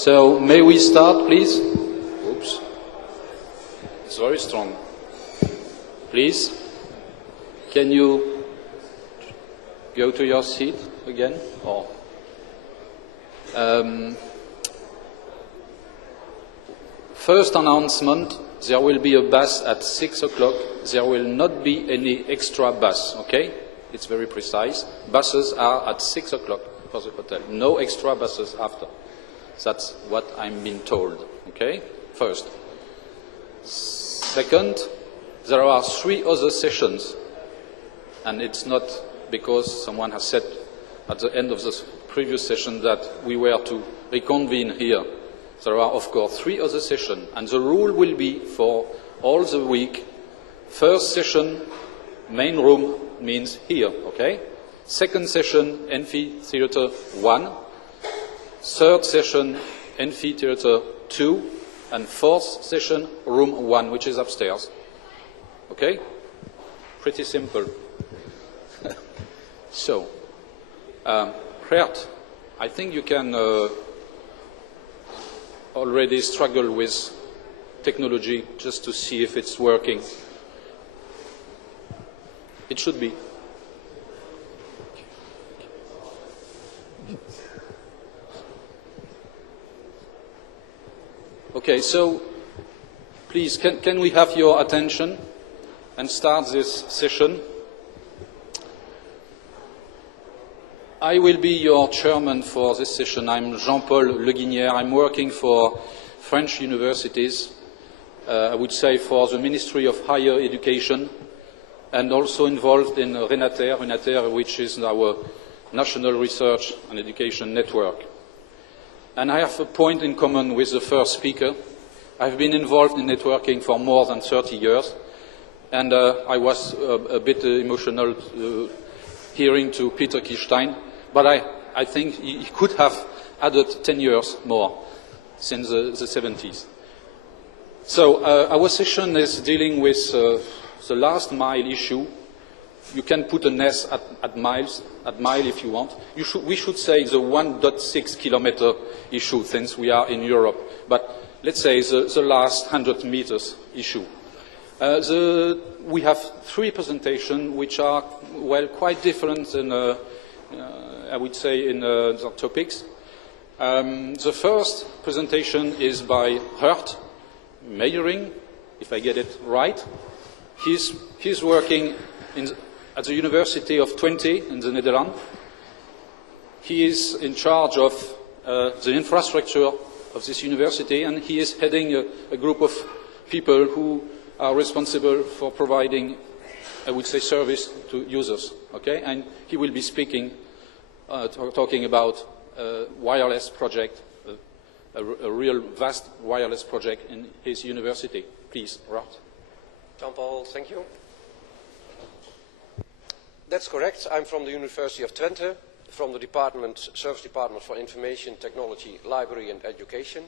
So may we start, please? Oops. It's very strong. Please, can you go to your seat again? Or first announcement, there will be a bus at 6 o'clock. There will not be any extra bus, okay? It's very precise. Buses are at 6 o'clock for the hotel. No extra buses after. That's what I'm being told, okay? First. Second, there are 3 other sessions. And it's not because someone has said at the end of the previous session that we were to reconvene here. There are, of course, 3 other sessions. And the rule will be for all the week, first session, main room means here, okay? Second session, amphitheater 1. Third session, amphitheater 2. And fourth session, room 1, which is upstairs. Okay? Pretty simple. So, Gert, I think you can already struggle with technology just to see if it's working. It should be. Okay, so please, can we have your attention and start this session? I will be your chairman for this session. I'm Jean-Paul Le Guinière. I'm working for French universities, I would say for the Ministry of Higher Education, and also involved in RENATER, which is our National Research and Education Network. And I have a point in common with the first speaker. I've been involved in networking for more than 30 years, and I was a bit emotional hearing to Peter Kirstein, but I think he could have added 10 years more since the 70s. So our session is dealing with the last mile issue. You can put an S at mile if you want. We should say the 1.6 kilometer issue since we are in Europe, but let's say the last 100 meters issue. We have 3 presentations which are, well, quite different in, I would say, in the topics. The first presentation is by Gert Meijering, if I get it right. He's working at the University of Twente in the Netherlands. He is in charge of the infrastructure of this university, and he is heading a group of people who are responsible for providing, I would say, service to users. Okay, and he will be speaking, talking about a wireless project, a real vast wireless project in his university. Please, Gert. Jean-Paul, thank you. That's correct. I'm from the University of Twente, from the Service Department for Information Technology, Library and Education.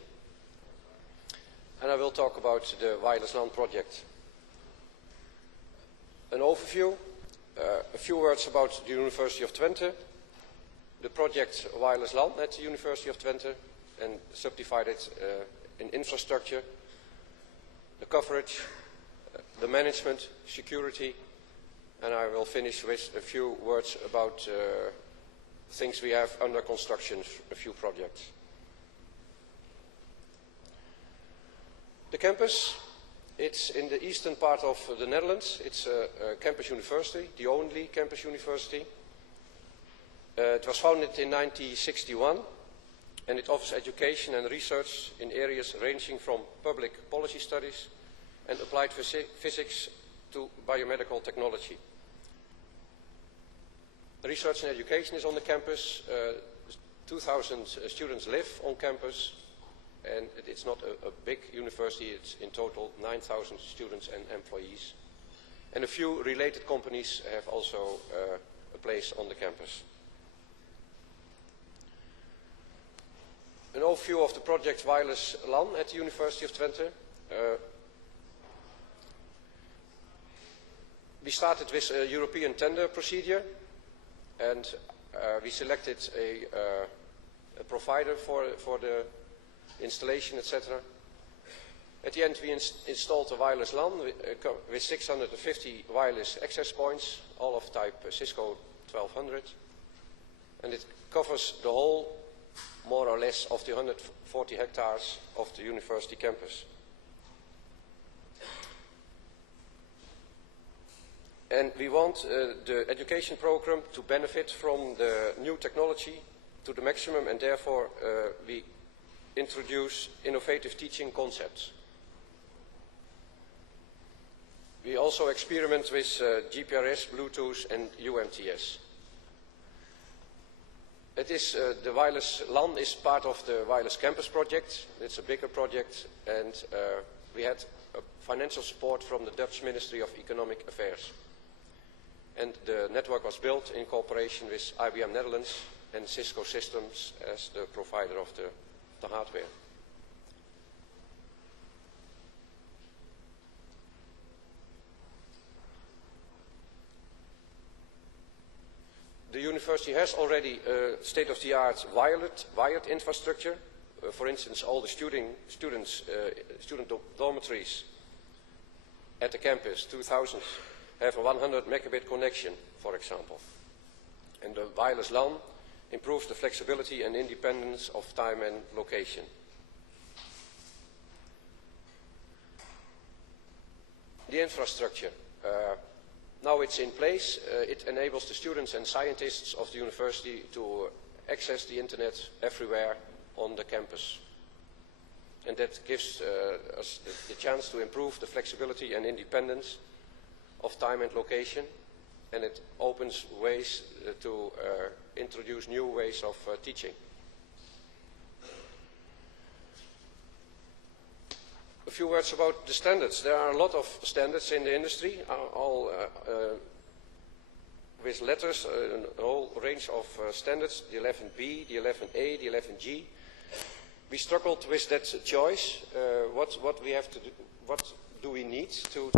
And I will talk about the Wireless LAN project. An overview, a few words about the University of Twente, the project Wireless LAN at the University of Twente, and subdivided in infrastructure, the coverage, the management, security, and I will finish with a few words about things we have under construction, a few projects. The campus, it's in the eastern part of the Netherlands. It's a campus university, the only campus university. It was founded in 1961, and it offers education and research in areas ranging from public policy studies and applied physics to biomedical technology. Research and education is on the campus. 2,000 students live on campus, and it's not a big university. It's in total 9,000 students and employees. And a few related companies have also a place on the campus. An overview of the project Wireless LAN at the University of Twente. We started with a European tender procedure, and we selected a provider for the installation, etc. At the end, we installed a wireless LAN with 650 wireless access points, all of type Cisco 1200. And it covers the whole, more or less, of the 140 hectares of the university campus. And we want the education program to benefit from the new technology to the maximum, and therefore we introduce innovative teaching concepts. We also experiment with GPRS, Bluetooth and UMTS. The wireless LAN is part of the wireless campus project. It's a bigger project, and we had financial support from the Dutch Ministry of Economic Affairs. And the network was built in cooperation with IBM Netherlands and Cisco Systems as the provider of the hardware. The university has already state-of-the-art wired infrastructure. For instance, all the student dormitories at the campus, 2000, have a 100 megabit connection, for example. And the wireless LAN improves the flexibility and independence of time and location. The infrastructure. Now it's in place. It enables the students and scientists of the university to access the internet everywhere on the campus. And that gives us the chance to improve the flexibility and independence of time and location, and it opens ways to introduce new ways of teaching. A few words about the standards. There are a lot of standards in the industry, all with letters, a whole range of standards, the 11B, the 11A, the 11G. We struggled with that choice. What we have to do, what do we need to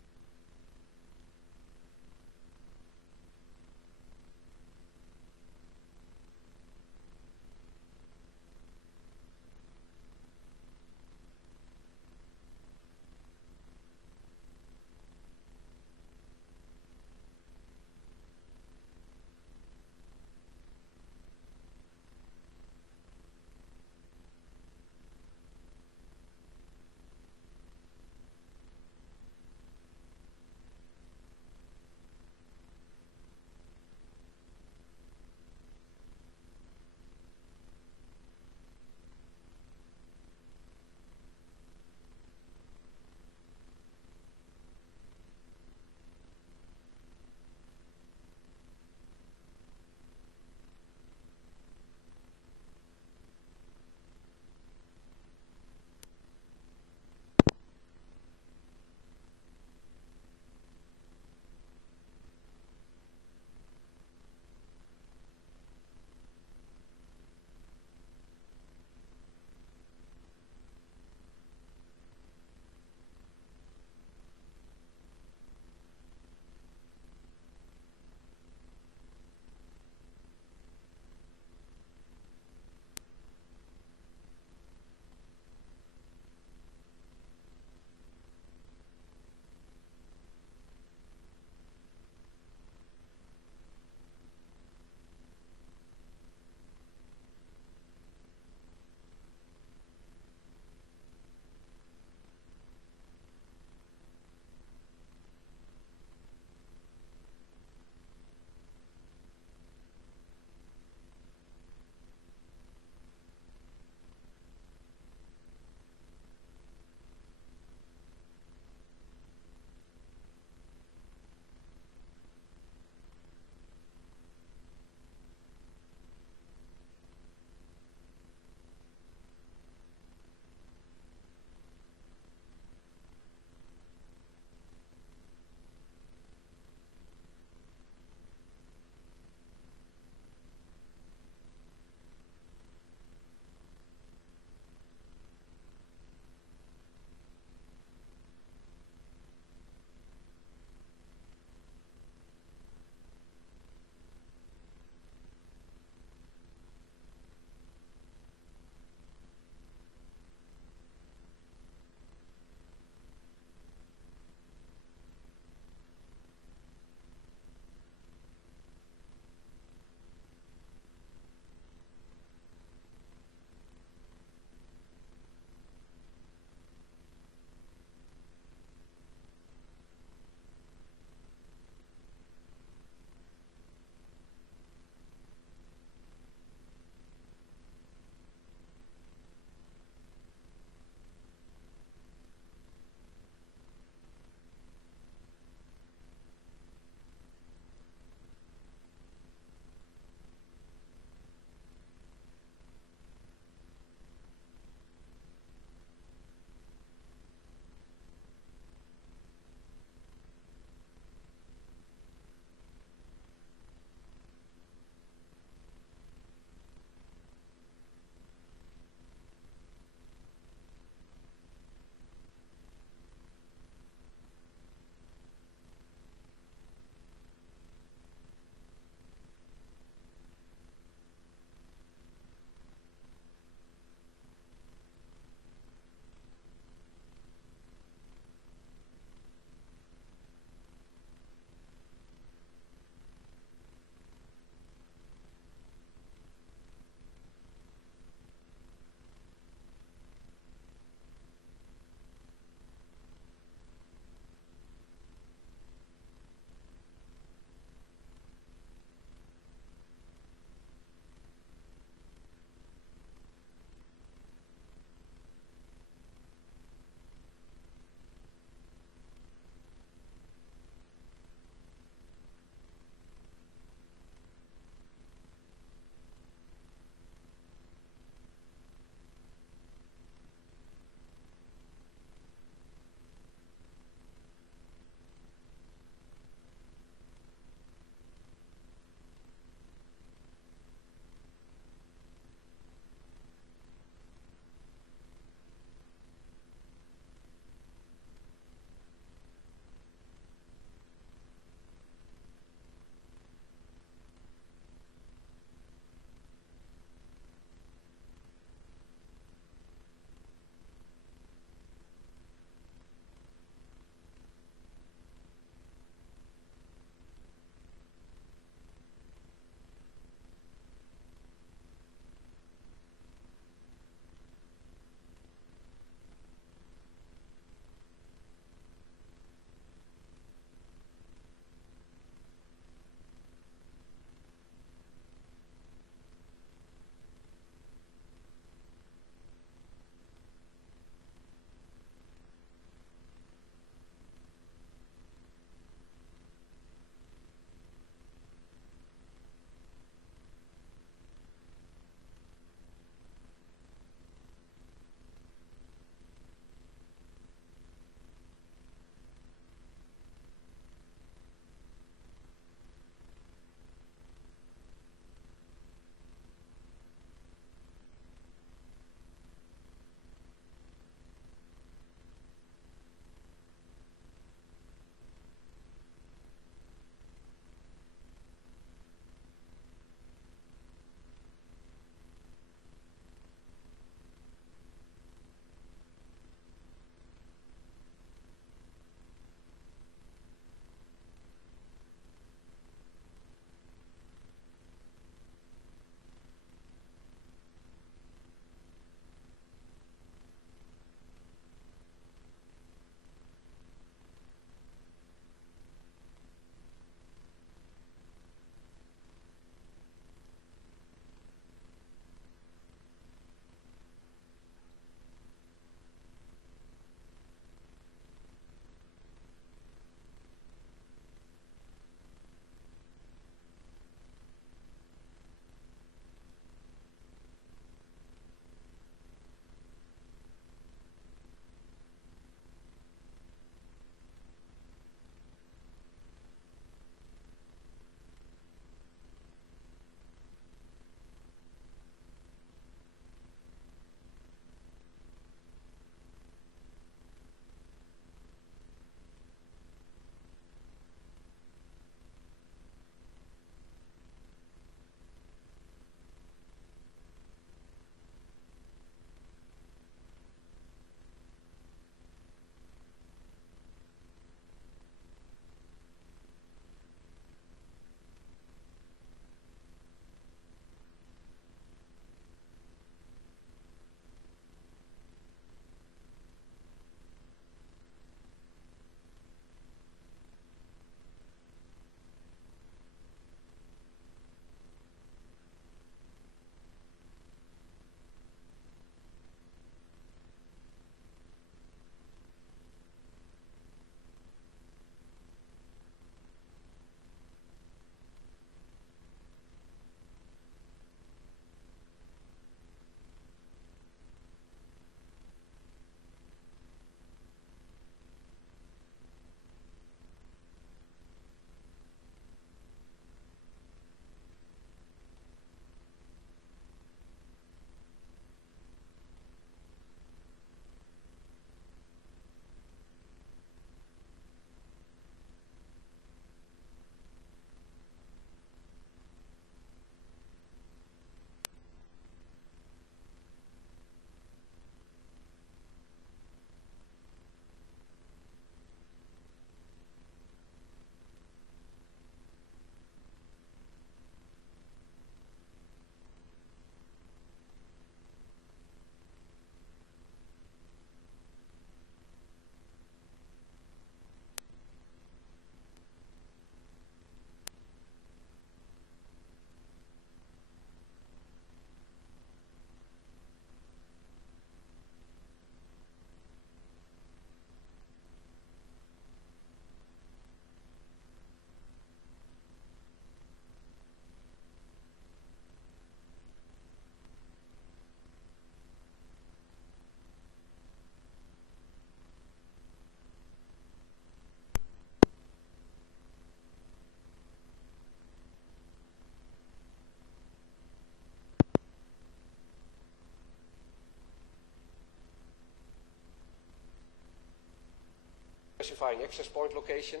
specifying access point location.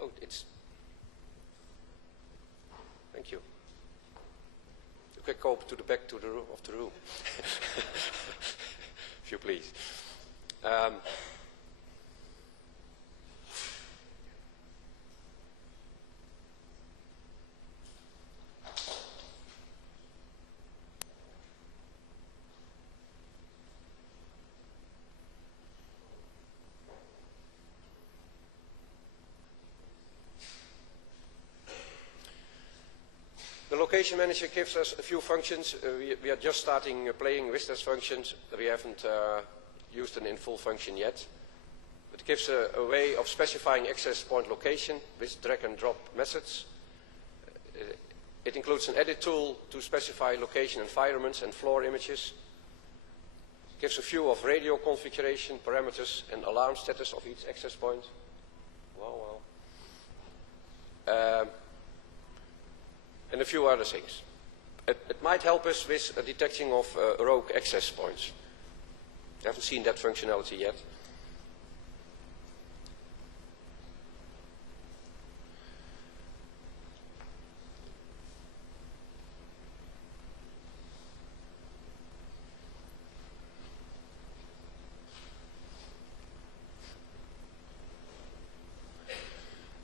Oh, it's... Thank you. You can go to the back to the room, of the room, if you please. The location manager gives us a few functions. We are just starting playing with those functions. We haven't used them in full function yet. It gives a way of specifying access point location with drag and drop methods. It includes an edit tool to specify location environments and floor images. It gives a view of radio configuration, parameters and alarm status of each access point. Wow. And a few other things. It might help us with detecting of rogue access points. I haven't seen that functionality yet.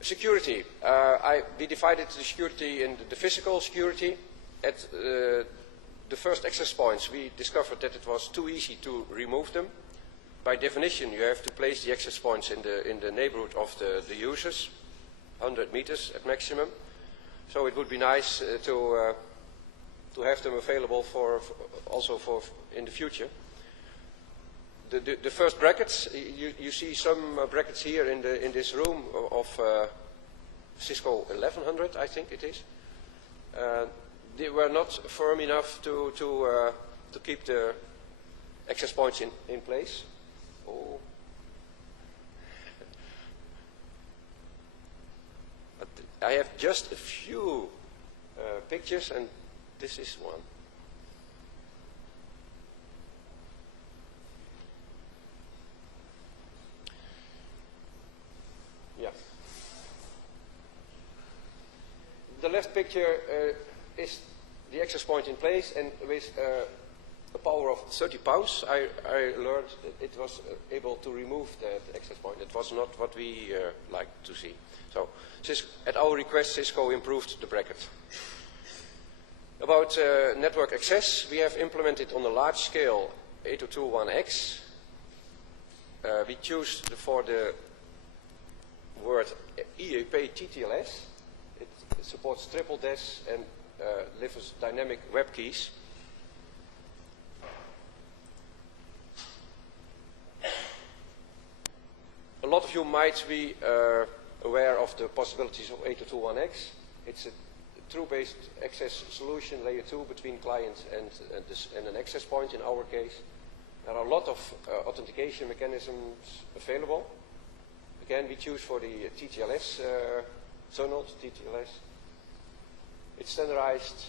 Security. We divided the security in the physical security. At the first access points, we discovered that it was too easy to remove them. By definition, you have to place the access points in the neighborhood of the users, 100 meters at maximum. So it would be nice to have them available also for in the future. The first brackets, you see some brackets here in this room of Cisco 1100, I think it is. They were not firm enough to keep the access points in place. Oh. But I have just a few pictures, and this is one. Yeah. The left picture is the access point in place, and with a power of 30 pounds, I learned that it was able to remove the access point. It was not what we like to see. So, at our request, Cisco improved the bracket. About network access, we have implemented on a large scale 802.1x. We choose for the word EAP TTLS. It supports triple dash and delivers dynamic web keys. A lot of you might be aware of the possibilities of 802.1x. It's a true-based access solution, layer 2, between client and an access point in our case. There are a lot of authentication mechanisms available. Again, we choose for the TTLS tunnels, TTLS. It's standardized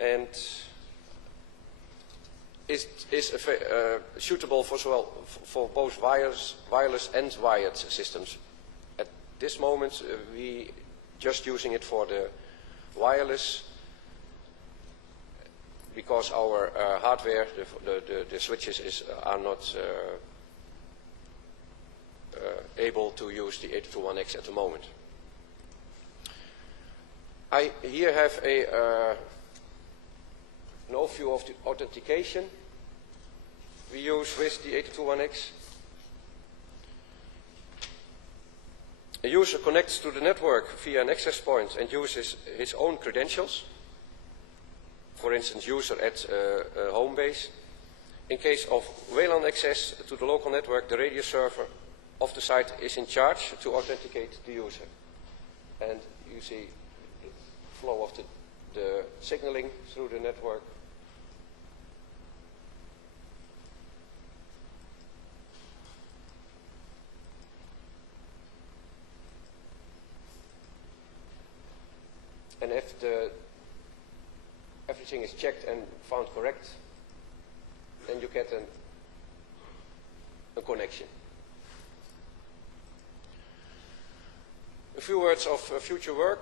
and is suitable for both wireless and wired systems. At this moment, we just using it for the wireless because our hardware, the switches are not able to use the 802.1x at the moment. I here have an overview of the authentication we use with the 802.1x. A user connects to the network via an access point and uses his own credentials. For instance, user at home base. In case of WLAN access to the local network, the radio server of the site is in charge to authenticate the user. And you see the flow of the signaling through the network. And if everything is checked and found correct, then you get a connection. few words of future work.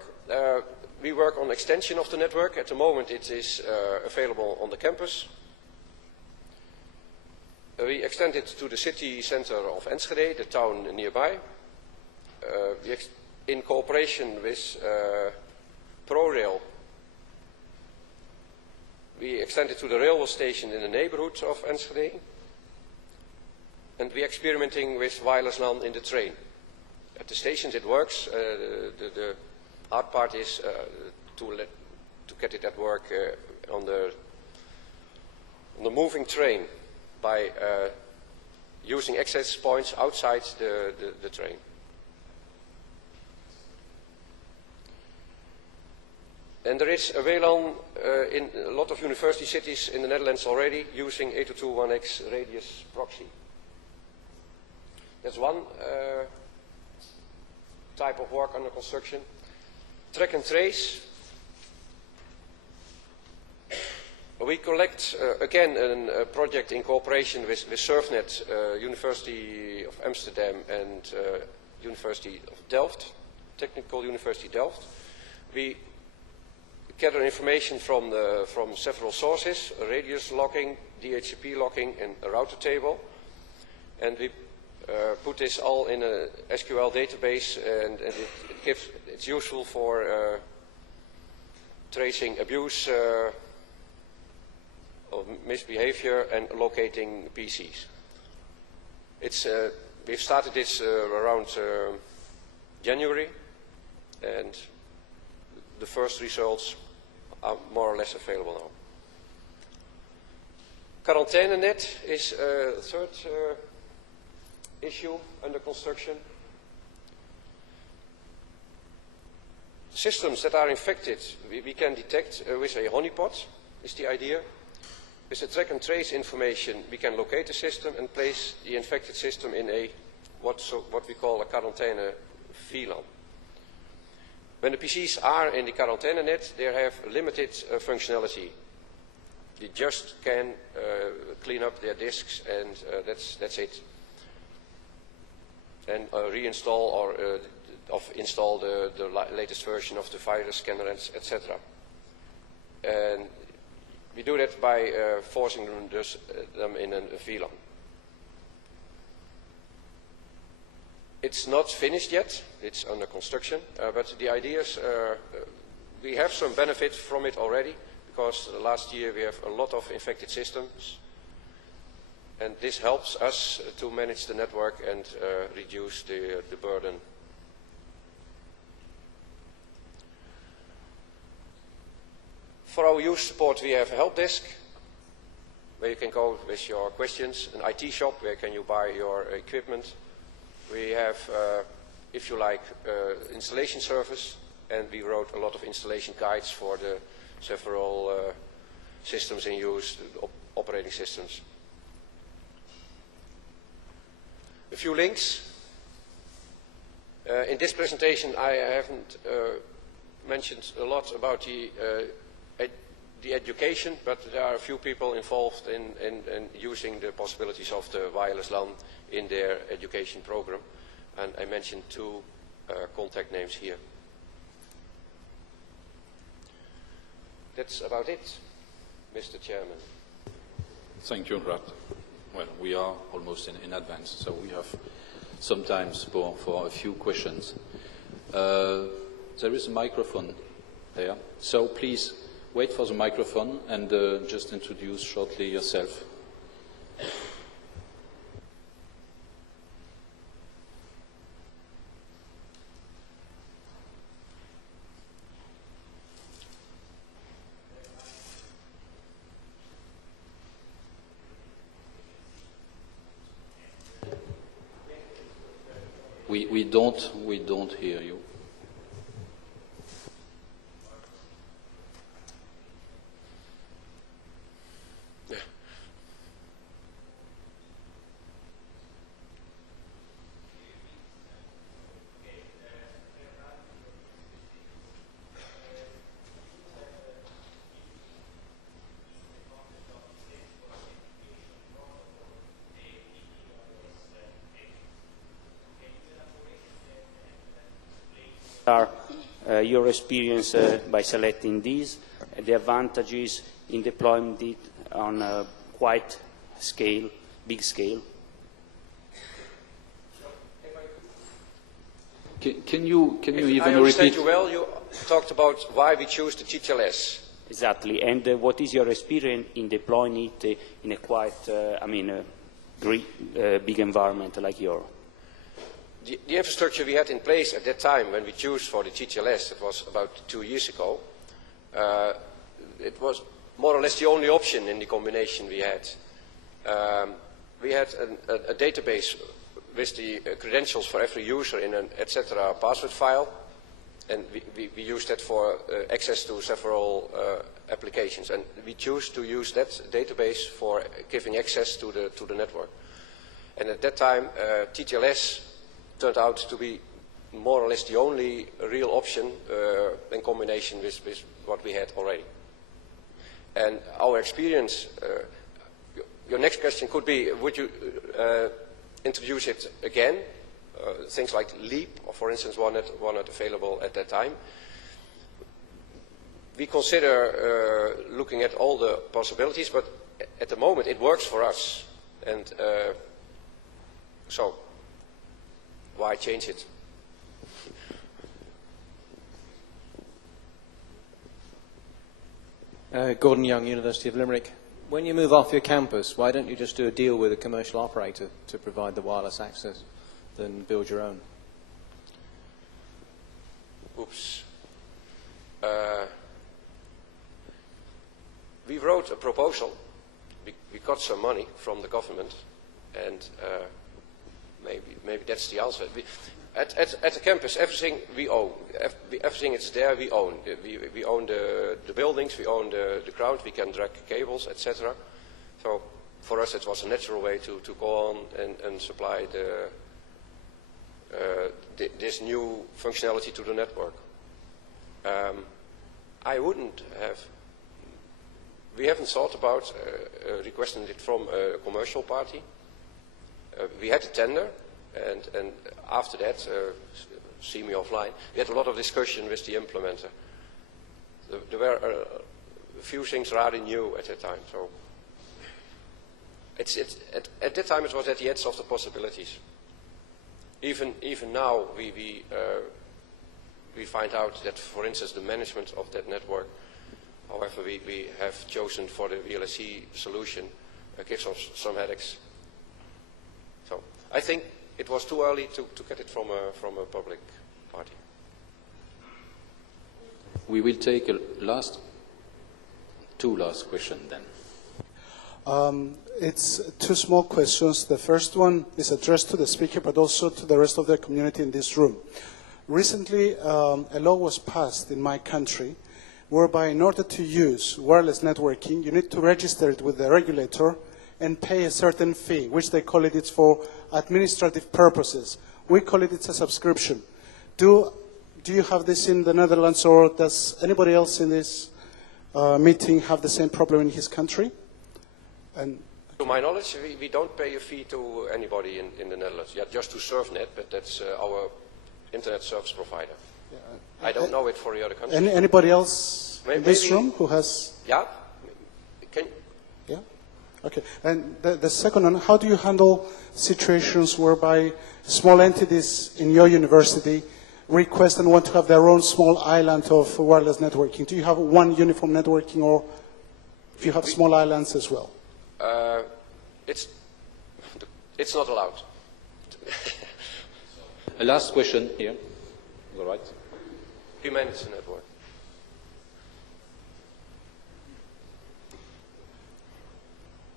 We work on extension of the network. At the moment it is available on the campus. We extend it to the city center of Enschede, the town nearby. In cooperation with ProRail, we extend it to the railway station in the neighborhood of Enschede. And we're experimenting with wireless LAN in the train. At the stations it works. The hard part is to get it at work on the moving train by using access points outside the train. And there is a WLAN in a lot of university cities in the Netherlands already using 802.1x radius proxy. That's one type of work under construction. Track and trace. We collect, again, a project in cooperation with SurfNet, University of Amsterdam and University of Delft, Technical University Delft. We gather information from several sources, radius logging, DHCP logging, and a router table. And we put this all in a SQL database, and it's useful for tracing abuse or misbehavior and locating PCs. We've started this around January, and the first results are more or less available now. QuarantainaNet is a third issue under construction. Systems that are infected we can detect with a honeypot, is the idea. With the track and trace information we can locate the system and place the infected system in a what we call a quarantaine VLAN. When the PCs are in the QuarantainaNet, they have limited functionality. They just can clean up their disks, and that's it. And reinstall or install the latest version of the virus scanner, etc. And we do that by forcing them in a VLAN. It's not finished yet, it's under construction, but the idea is we have some benefit from it already, because last year we have a lot of infected systems, and this helps us to manage the network and reduce the burden. For our user support we have a help desk, where you can go with your questions, an IT shop where can you buy your equipment. We have, if you like, installation service, and we wrote a lot of installation guides for the several systems in use, operating systems. A few links. In this presentation I haven't mentioned a lot about the education, but there are a few people involved in using the possibilities of the wireless LAN in their education program, and I mentioned two contact names here. That's about it, Mr. Chairman. Thank you, Rat. Well, we are almost in advance, so we have some time for a few questions. There is a microphone there, so please wait for the microphone and just introduce shortly yourself. We don't hear you. are your experience by selecting these, the advantages in deploying it on a quite big scale? Can you even I understand repeat? you well, you talked about why we choose the TTLS. Exactly, and what is your experience in deploying it in a quite, big environment like yours? The infrastructure we had in place at that time when we chose for the TTLS, it was about 2 years ago, it was more or less the only option in the combination we had. We had a database with the credentials for every user in an etc. password file, and we used that for access to several applications, and we chose to use that database for giving access to the network. And at that time, TTLS turned out to be more or less the only real option in combination with what we had already. And our experience, your next question could be, would you introduce it again? Things like Leap, or for instance, one not available at that time. We consider looking at all the possibilities, but at the moment it works for us. And so, why change it? Gordon Young, University of Limerick. When you move off your campus, why don't you just do a deal with a commercial operator to provide the wireless access than build your own? Oops. We wrote a proposal. We got some money from the government, and maybe that's the answer. At the campus, everything we own. Everything is there, we own. We own the buildings, we own the ground, we can drag cables, etc. So for us it was a natural way to go on and supply this new functionality to the network. I wouldn't have. We haven't thought about requesting it from a commercial party. We had a tender, and after that, see me offline, we had a lot of discussion with the implementer. There were a few things rather new at that time. So at that time it was at the edge of the possibilities. Even now we find out that, for instance, the management of that network, however we have chosen for the VLSC solution, gives us some headaches. So I think it was too early to get it from a public party. We will take two last questions then. It's two small questions. The first one is addressed to the speaker, but also to the rest of the community in this room. Recently, a law was passed in my country whereby in order to use wireless networking, you need to register it with the regulator and pay a certain fee, which they call it's for administrative purposes. We call it's a subscription. Do you have this in the Netherlands, or does anybody else in this meeting have the same problem in his country? And to my knowledge, we don't pay a fee to anybody in the Netherlands. Yeah, just to SurfNet, but that's our internet service provider. Yeah. I don't know it for the other countries. Anybody else in this room who has? Yeah. Yeah. Okay. And the second one, how do you handle situations whereby small entities in your university request and want to have their own small island of wireless networking? Do you have one uniform networking, or do you have small islands as well? It's not allowed. A last question here. All right. We manage the network.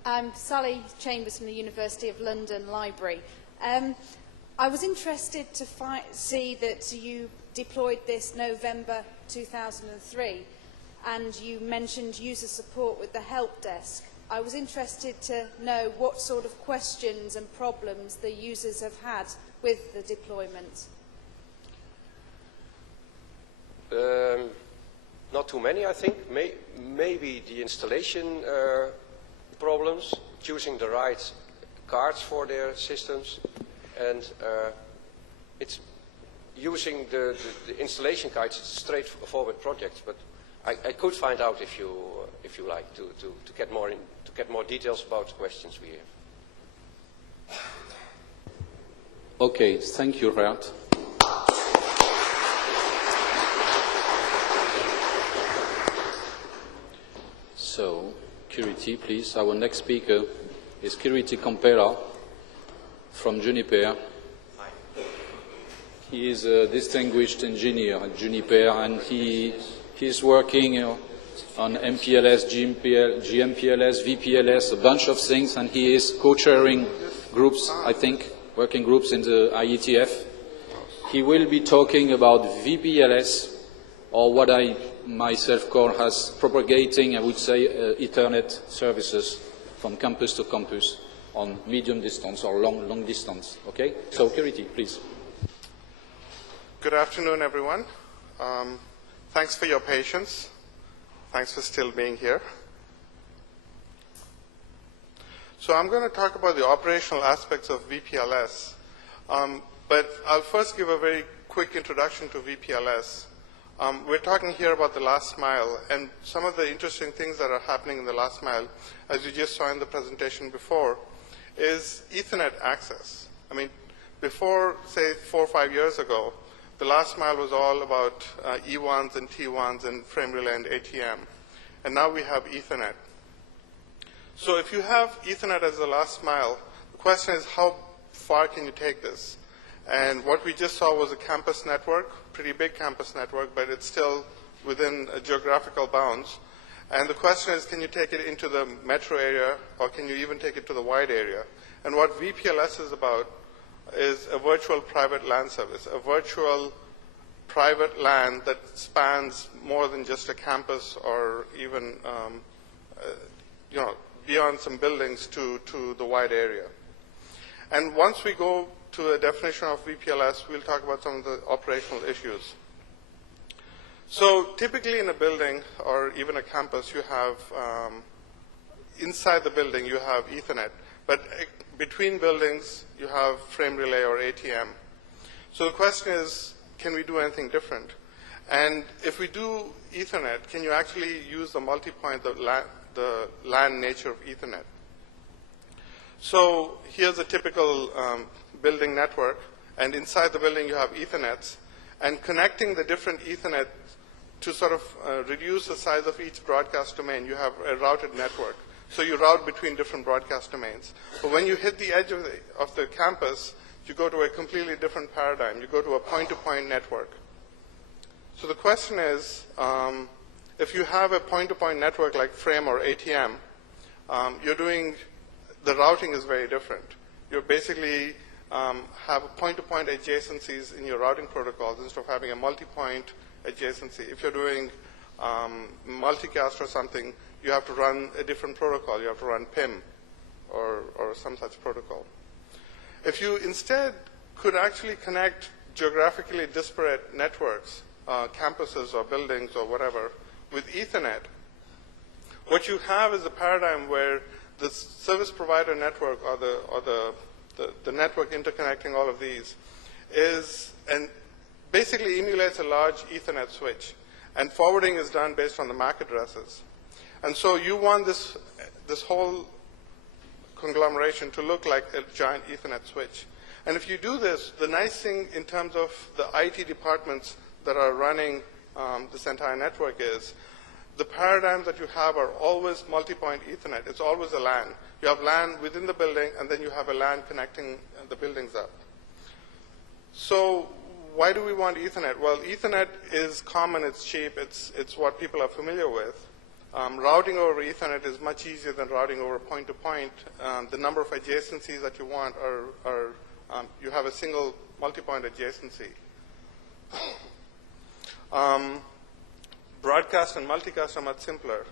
I'm Sally Chambers from the University of London Library. I was interested to see that you deployed this November 2003, and you mentioned user support with the help desk. I was interested to know what sort of questions and problems the users have had with the deployment. Not too many, I think. Maybe the installation problems, choosing the right cards for their systems, and using the installation guides, it's a straightforward project, but I could find out if you like to get more details about the questions we have. Okay, thank you, Gert. So, Kiriti, please. Our next speaker is Kiriti Kampela from Juniper. He is a distinguished engineer at Juniper, and he's working on MPLS, GMPLS, VPLS, a bunch of things, and he is co-chairing groups, I think, working groups in the IETF. He will be talking about VPLS, or what I myself call as propagating, I would say, Ethernet services from campus to campus on medium distance or long distance. Okay? So, Kiriti, please. Good afternoon, everyone. Thanks for your patience. Thanks for still being here. So I'm going to talk about the operational aspects of VPLS, but I'll first give a very quick introduction to VPLS. We're talking here about the last mile, and some of the interesting things that are happening in the last mile, as you just saw in the presentation before, is Ethernet access. I mean, before, say, 4 or 5 years ago, the last mile was all about E1s and T1s and frame relay and ATM. And now we have Ethernet. So if you have Ethernet as the last mile, the question is how far can you take this? And what we just saw was a campus network, pretty big campus network, but it's still within a geographical bounds. And the question is, can you take it into the metro area, or can you even take it to the wide area? And what VPLS is about is a virtual private LAN service, a virtual private LAN that spans more than just a campus or even beyond some buildings to the wide area. And once we go to a definition of VPLS, we'll talk about some of the operational issues. So typically in a building or even a campus, you have, inside the building, you have Ethernet. But between buildings, you have frame relay or ATM. So the question is, can we do anything different? And if we do Ethernet, can you actually use the multi-point, the LAN nature of Ethernet? So here's a typical building network. And inside the building, you have Ethernets. And connecting the different Ethernet to sort of reduce the size of each broadcast domain, you have a routed network. So you route between different broadcast domains. But when you hit the edge of the campus, you go to a completely different paradigm. You go to a point-to-point network. So the question is, if you have a point-to-point network like frame or ATM, the routing is very different. You basically have point-to-point adjacencies in your routing protocols instead of having a multi-point adjacency. If you're doing multicast or something, you have to run a different protocol. You have to run PIM or some such protocol. If you instead could actually connect geographically disparate networks, campuses or buildings or whatever, with Ethernet, what you have is a paradigm where the service provider network or the network interconnecting all of these basically emulates a large Ethernet switch. And forwarding is done based on the MAC addresses. And so you want this whole conglomeration to look like a giant Ethernet switch. And if you do this, the nice thing in terms of the IT departments that are running this entire network is the paradigms that you have are always multi-point Ethernet. It's always a LAN. You have LAN within the building, and then you have a LAN connecting the buildings up. So why do we want Ethernet? Well, Ethernet is common. It's cheap. It's what people are familiar with. Routing over Ethernet is much easier than routing over point-to-point. The number of adjacencies that you want are you have a single multi-point adjacency. Broadcast and multicast are much simpler.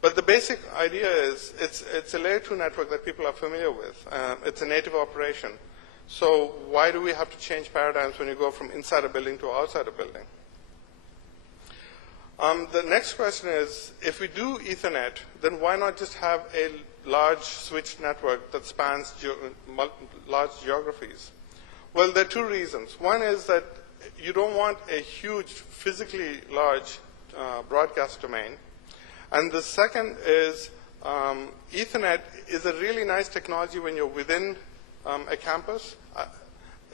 But the basic idea is it's a layer 2 network that people are familiar with. It's a native operation. So why do we have to change paradigms when you go from inside a building to outside a building? The next question is, if we do Ethernet, then why not just have a large switched network that spans large geographies? Well, there are two reasons. One is that you don't want a huge, physically large broadcast domain. And the second is Ethernet is a really nice technology when you're within a campus.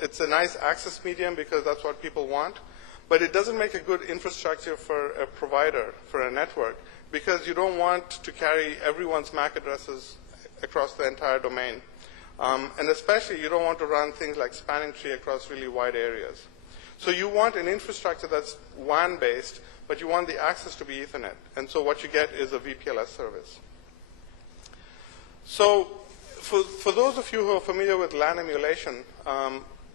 It's a nice access medium because that's what people want. But it doesn't make a good infrastructure for a provider, for a network, because you don't want to carry everyone's MAC addresses across the entire domain. And especially, you don't want to run things like spanning tree across really wide areas. So you want an infrastructure that's WAN-based, but you want the access to be Ethernet. And so what you get is a VPLS service. So for those of you who are familiar with LAN emulation,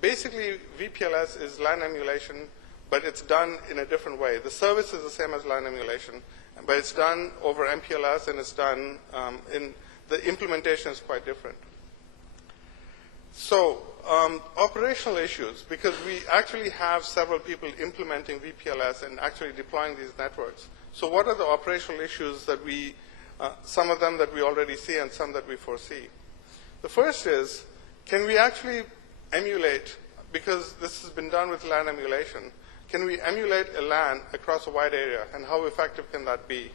basically VPLS is LAN emulation, but it's done in a different way. The service is the same as LAN emulation, but it's done over MPLS, and it's done the implementation is quite different. So operational issues, because we actually have several people implementing VPLS and actually deploying these networks. So what are the operational issues that some of them that we already see and some that we foresee? The first is, can we actually emulate, because this has been done with LAN emulation, can we emulate a LAN across a wide area, and how effective can that be?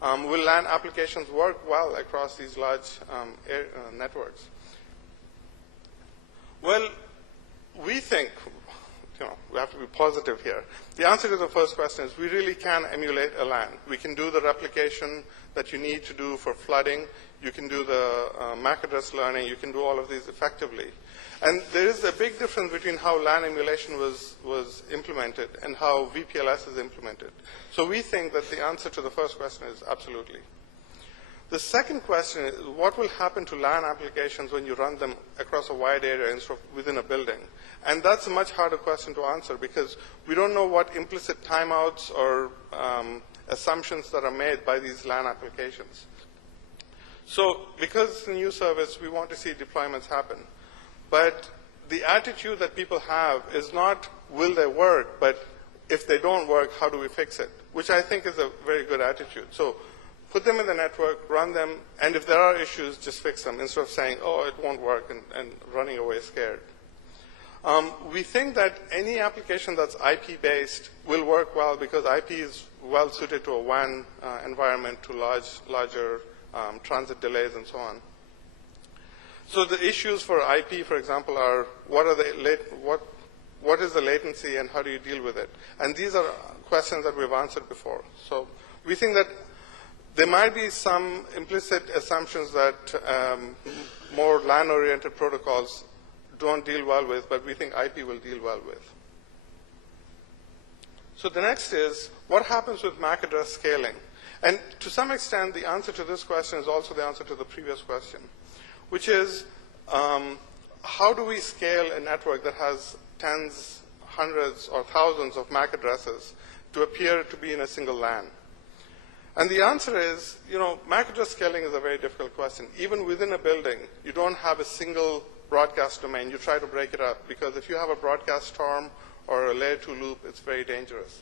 Will LAN applications work well across these large networks? Well, we think, we have to be positive here. The answer to the first question is we really can emulate a LAN. We can do the replication that you need to do for flooding. You can do the MAC address learning. You can do all of these effectively. And there is a big difference between how LAN emulation was implemented and how VPLS is implemented. So we think that the answer to the first question is absolutely. The second question is, what will happen to LAN applications when you run them across a wide area instead of within a building? And that's a much harder question to answer because we don't know what implicit timeouts or assumptions that are made by these LAN applications. So because it's a new service, we want to see deployments happen. But the attitude that people have is not, will they work, but if they don't work, how do we fix it? Which I think is a very good attitude. So put them in the network, run them, and if there are issues, just fix them, instead of saying, oh, it won't work, and running away scared. We think that any application that's IP-based will work well because IP is well suited to a WAN environment, to larger transit delays and so on. So the issues for IP, for example, are what is the latency and how do you deal with it? And these are questions that we've answered before. So we think that there might be some implicit assumptions that more LAN-oriented protocols don't deal well with, but we think IP will deal well with. So the next is, what happens with MAC address scaling? And to some extent, the answer to this question is also the answer to the previous question, which is, how do we scale a network that has tens, hundreds, or thousands of MAC addresses to appear to be in a single LAN? And the answer is, MAC address scaling is a very difficult question. Even within a building, you don't have a single broadcast domain. You try to break it up, because if you have a broadcast storm or a layer 2 loop, it's very dangerous.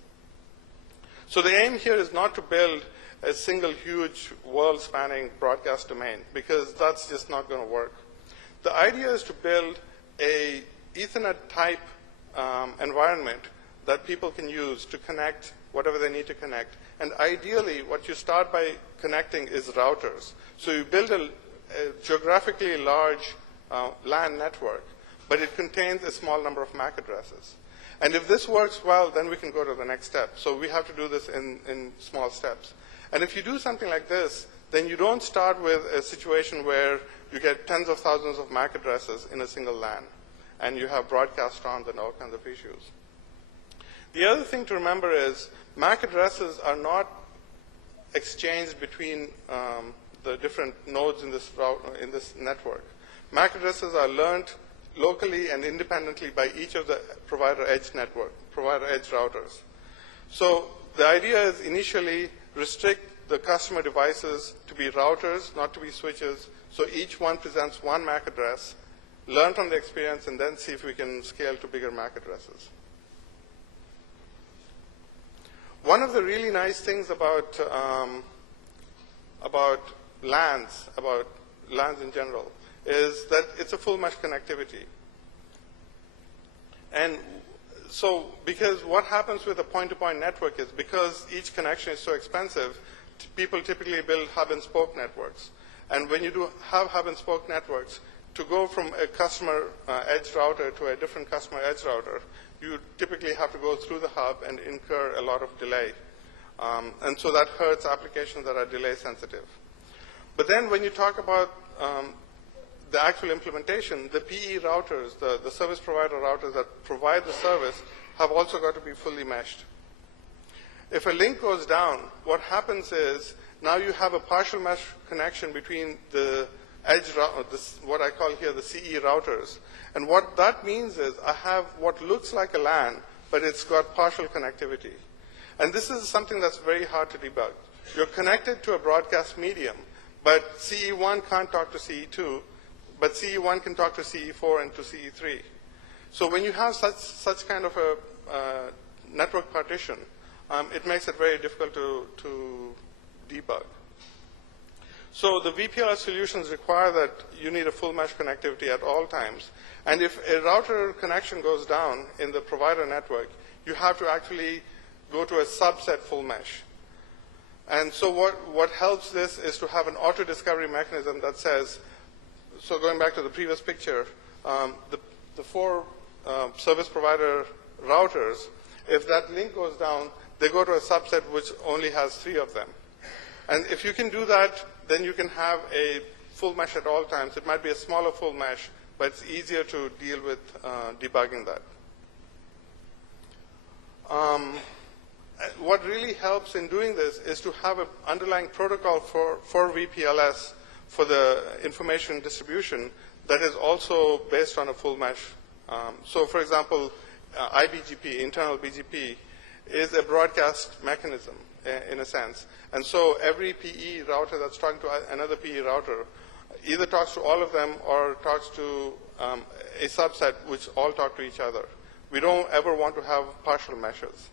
So the aim here is not to build a single huge world-spanning broadcast domain, because that's just not going to work. The idea is to build a Ethernet-type environment that people can use to connect whatever they need to connect. And ideally, what you start by connecting is routers. So you build a geographically large LAN network, but it contains a small number of MAC addresses. And if this works well, then we can go to the next step. So we have to do this in small steps. And if you do something like this, then you don't start with a situation where you get tens of thousands of MAC addresses in a single LAN, and you have broadcast storms and all kinds of issues. The other thing to remember is MAC addresses are not exchanged between the different nodes in this network. MAC addresses are learned locally and independently by each of the provider edge routers. So the idea is initially restrict the customer devices to be routers, not to be switches, so each one presents one MAC address, learn from the experience, and then see if we can scale to bigger MAC addresses. One of the really nice things about LANs in general, is that it's a full mesh connectivity. And So because what happens with a point-to-point network is because each connection is so expensive, people typically build hub-and-spoke networks. And when you do have hub-and-spoke networks, to go from a customer edge router to a different customer edge router, you typically have to go through the hub and incur a lot of delay. And so that hurts applications that are delay sensitive. But then when you talk about the actual implementation, the PE routers, the service provider routers that provide the service, have also got to be fully meshed. If a link goes down, what happens is now you have a partial mesh connection between the edge, what I call here the CE routers. And what that means is I have what looks like a LAN, but it's got partial connectivity. And this is something that's very hard to debug. You're connected to a broadcast medium, but CE1 can't talk to CE2, but CE1 can talk to CE4 and to CE3. So when you have such kind of a network partition, it makes it very difficult to debug. So the VPLS solutions require that you need a full mesh connectivity at all times. And if a router connection goes down in the provider network, you have to actually go to a subset full mesh. And so what helps this is to have an auto-discovery mechanism that says, so going back to the previous picture, the four service provider routers, if that link goes down, they go to a subset which only has 3 of them. And if you can do that, then you can have a full mesh at all times. It might be a smaller full mesh, but it's easier to deal with debugging that. What really helps in doing this is to have an underlying protocol for VPLS for the information distribution that is also based on a full mesh. So for example, IBGP, internal BGP, is a broadcast mechanism in a sense. And so every PE router that's talking to another PE router either talks to all of them or talks to a subset which all talk to each other. We don't ever want to have partial meshes.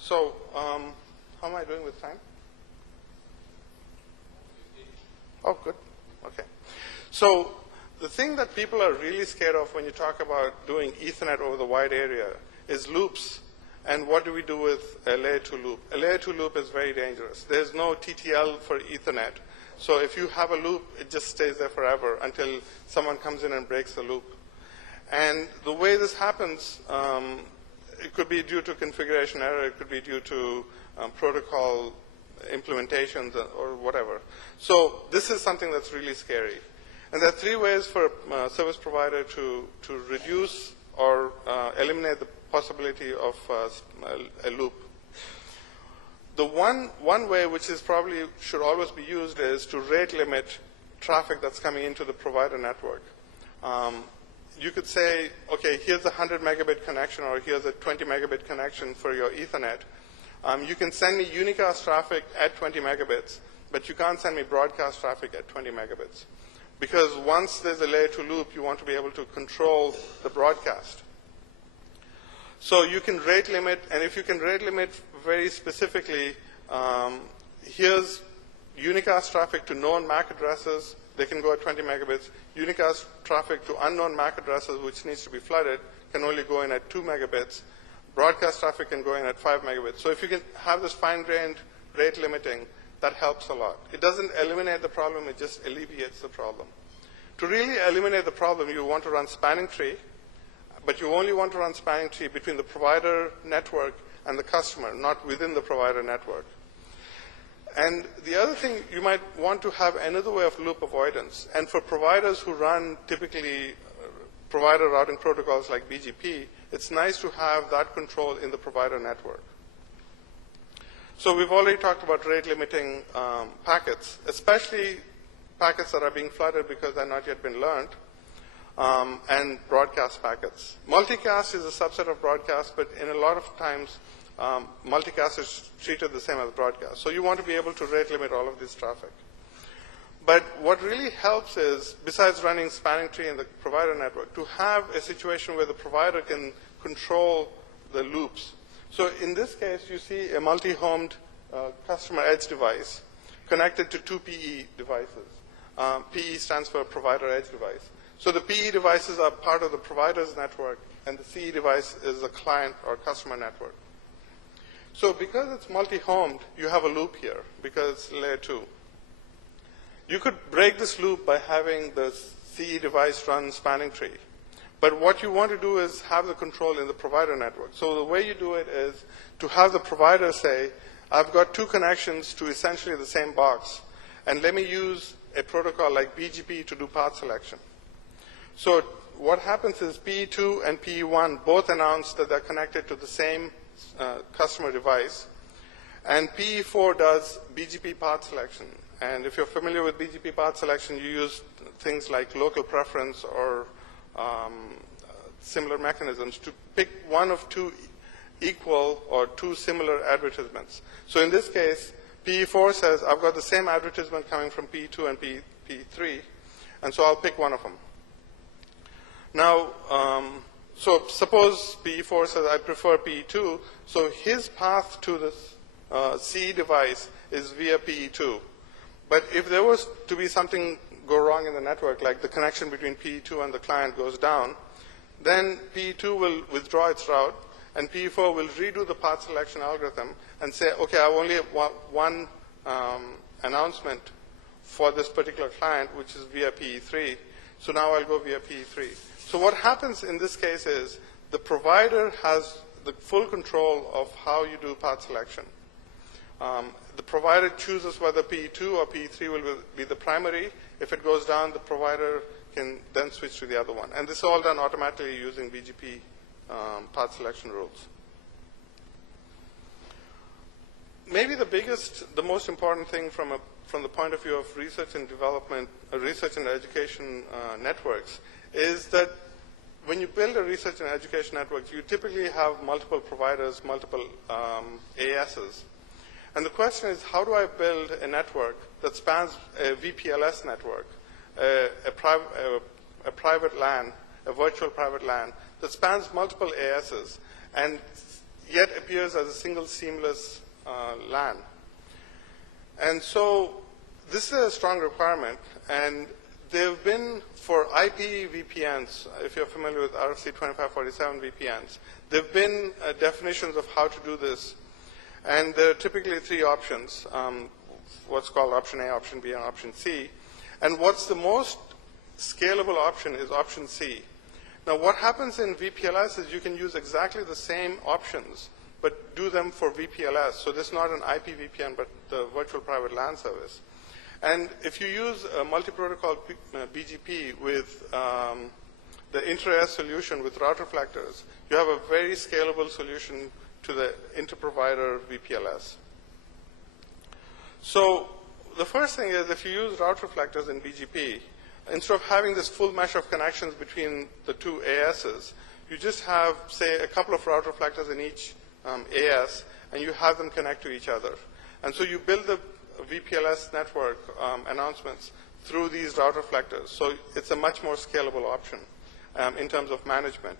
So how am I doing with time? Oh, good. Okay. So the thing that people are really scared of when you talk about doing Ethernet over the wide area is loops. And what do we do with a layer 2 loop? A layer 2 loop is very dangerous. There's no TTL for Ethernet. So if you have a loop, it just stays there forever until someone comes in and breaks the loop. And the way this happens, it could be due to configuration error. It could be due to protocol implementations or whatever. So this is something that's really scary. And there are 3 ways for a service provider to reduce or eliminate the possibility of a loop. The one way, which is probably should always be used, is to rate limit traffic that's coming into the provider network. You could say, okay, here's a 100 megabit connection, or here's a 20 megabit connection for your Ethernet. You can send me unicast traffic at 20 megabits, but you can't send me broadcast traffic at 20 megabits. Because once there's a layer 2 loop, you want to be able to control the broadcast. So you can rate limit, and if you can rate limit very specifically, here's unicast traffic to known MAC addresses. They can go at 20 megabits. Unicast traffic to unknown MAC addresses, which needs to be flooded, can only go in at 2 megabits. Broadcast traffic can go in at 5 megabits. So if you can have this fine-grained rate limiting, that helps a lot. It doesn't eliminate the problem, it just alleviates the problem. To really eliminate the problem, you want to run spanning tree, but you only want to run spanning tree between the provider network and the customer, not within the provider network. And the other thing, you might want to have another way of loop avoidance. And for providers who run typically provider routing protocols like BGP, it's nice to have that control in the provider network. So we've already talked about rate limiting packets, especially packets that are being flooded because they're not yet been learned, and broadcast packets. Multicast is a subset of broadcast, but in a lot of times, multicast is treated the same as broadcast. So you want to be able to rate limit all of this traffic. But what really helps is, besides running spanning tree in the provider network, to have a situation where the provider can control the loops. So in this case, you see a multi-homed customer edge device connected to 2 PE devices. PE stands for provider edge device. So the PE devices are part of the provider's network, and the CE device is the client or customer network. So because it's multi-homed, you have a loop here, because it's layer 2. You could break this loop by having the CE device run spanning tree. But what you want to do is have the control in the provider network. So the way you do it is to have the provider say, I've got 2 connections to essentially the same box, and let me use a protocol like BGP to do path selection. So what happens is PE2 and PE1 both announce that they're connected to the same customer device, and PE4 does BGP path selection. And if you're familiar with BGP path selection, you use things like local preference or similar mechanisms to pick one of 2 equal or 2 similar advertisements. So in this case, PE4 says, I've got the same advertisement coming from PE2 and PE3, and so I'll pick one of them. Now, so suppose PE4 says, I prefer PE2, so his path to this CE device is via PE2. But if there was to be something go wrong in the network, like the connection between PE2 and the client goes down, then PE2 will withdraw its route, and PE4 will redo the path selection algorithm and say, okay, I only have one announcement for this particular client, which is via PE3, so now I'll go via PE3. So what happens in this case is the provider has the full control of how you do path selection. The provider chooses whether PE2 or PE3 will be the primary. If it goes down, the provider can then switch to the other one. And this is all done automatically using BGP path selection rules. Maybe the most important thing from the point of view of research and development, research and education networks, is that when you build a research and education network, you typically have multiple providers, multiple ASs. And the question is, how do I build a network that spans a VPLS network, a private LAN, a virtual private LAN, that spans multiple ASs and yet appears as a single seamless LAN? And so this is a strong requirement, and there have been, for IP VPNs, if you're familiar with RFC2547 VPNs, there have been definitions of how to do this. And there are typically 3 options, what's called option A, option B, and option C. And what's the most scalable option is option C. Now, what happens in VPLS is you can use exactly the same options, but do them for VPLS. So this is not an IP VPN, but the virtual private LAN service. And if you use a multi-protocol BGP with the inter-AS solution with route reflectors, you have a very scalable solution to the inter-provider VPLS. So the first thing is, if you use route reflectors in BGP, instead of having this full mesh of connections between the 2 ASs, you just have, say, a couple of route reflectors in each AS, and you have them connect to each other. And so you build the VPLS network announcements through these route reflectors. So it's a much more scalable option in terms of management.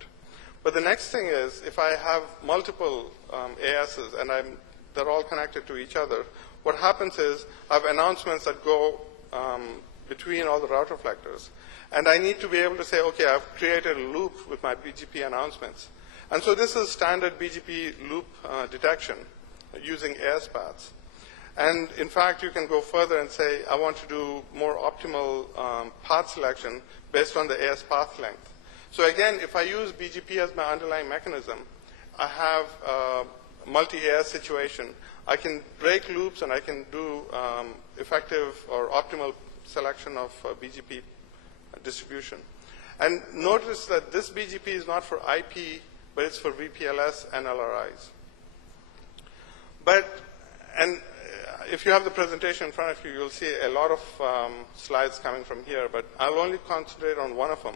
But the next thing is, if I have multiple ASs and they're all connected to each other, what happens is I have announcements that go between all the route reflectors. And I need to be able to say, okay, I've created a loop with my BGP announcements. And so this is standard BGP loop detection using AS paths. And in fact, you can go further and say, I want to do more optimal path selection based on the AS path length. So again, if I use BGP as my underlying mechanism, I have a multi-AS situation. I can break loops and I can do effective or optimal selection of BGP distribution. And notice that this BGP is not for IP, but it's for VPLS and LRIs. And if you have the presentation in front of you, you'll see a lot of slides coming from here, but I'll only concentrate on one of them.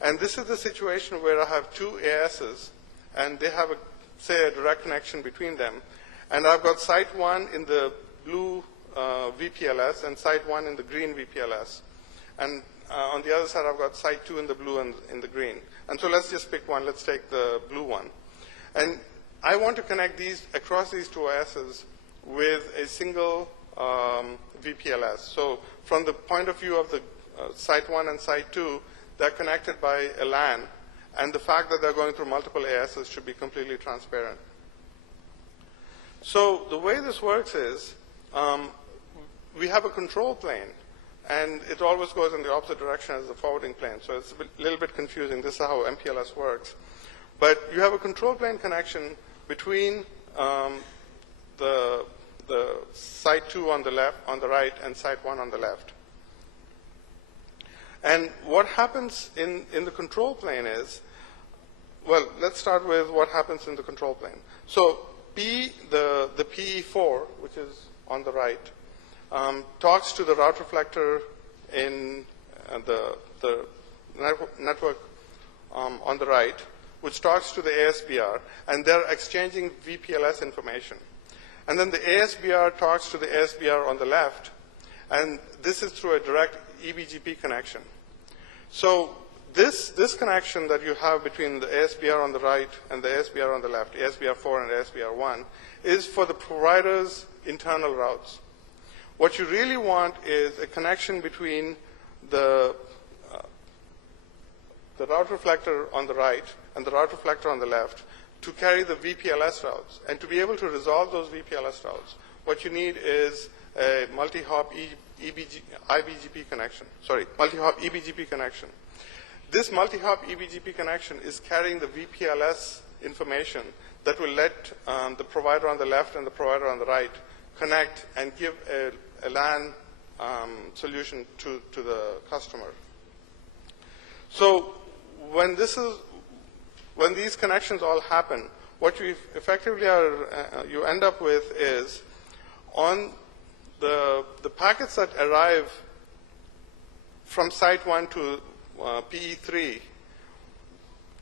And this is the situation where I have 2 ASs, and they have, say, a direct connection between them. And I've got site 1 in the blue VPLS and site 1 in the green VPLS. And on the other side, I've got site 2 in the blue and in the green. And so let's just pick one. Let's take the blue one. And I want to connect these across these 2 ASs with a single VPLS. So from the point of view of the site 1 and site 2, they're connected by a LAN, and the fact that they're going through multiple ASs should be completely transparent. So the way this works is we have a control plane, and it always goes in the opposite direction as the forwarding plane. So it's a little bit confusing. This is how MPLS works. But you have a control plane connection between the site 2 on the left, on the right, and site 1 on the left. And what happens in the control plane is, well, let's start with what happens in the control plane. So the PE4, which is on the right, talks to the route reflector in the network on the right, which talks to the ASBR, and they're exchanging VPLS information. And then the ASBR talks to the ASBR on the left, and this is through a direct eBGP connection. So this connection that you have between the ASBR on the right and the ASBR on the left, ASBR4 and ASBR1, is for the provider's internal routes. What you really want is a connection between the route reflector on the right and the route reflector on the left to carry the VPLS routes. And to be able to resolve those VPLS routes, what you need is a multi-hop IBGP connection. Sorry, multi-hop eBGP connection. This multi-hop eBGP connection is carrying the VPLS information that will let the provider on the left and the provider on the right connect and give a LAN solution to the customer. So when these connections all happen, what you effectively you end up with is on the packets that arrive from site 1 to PE3,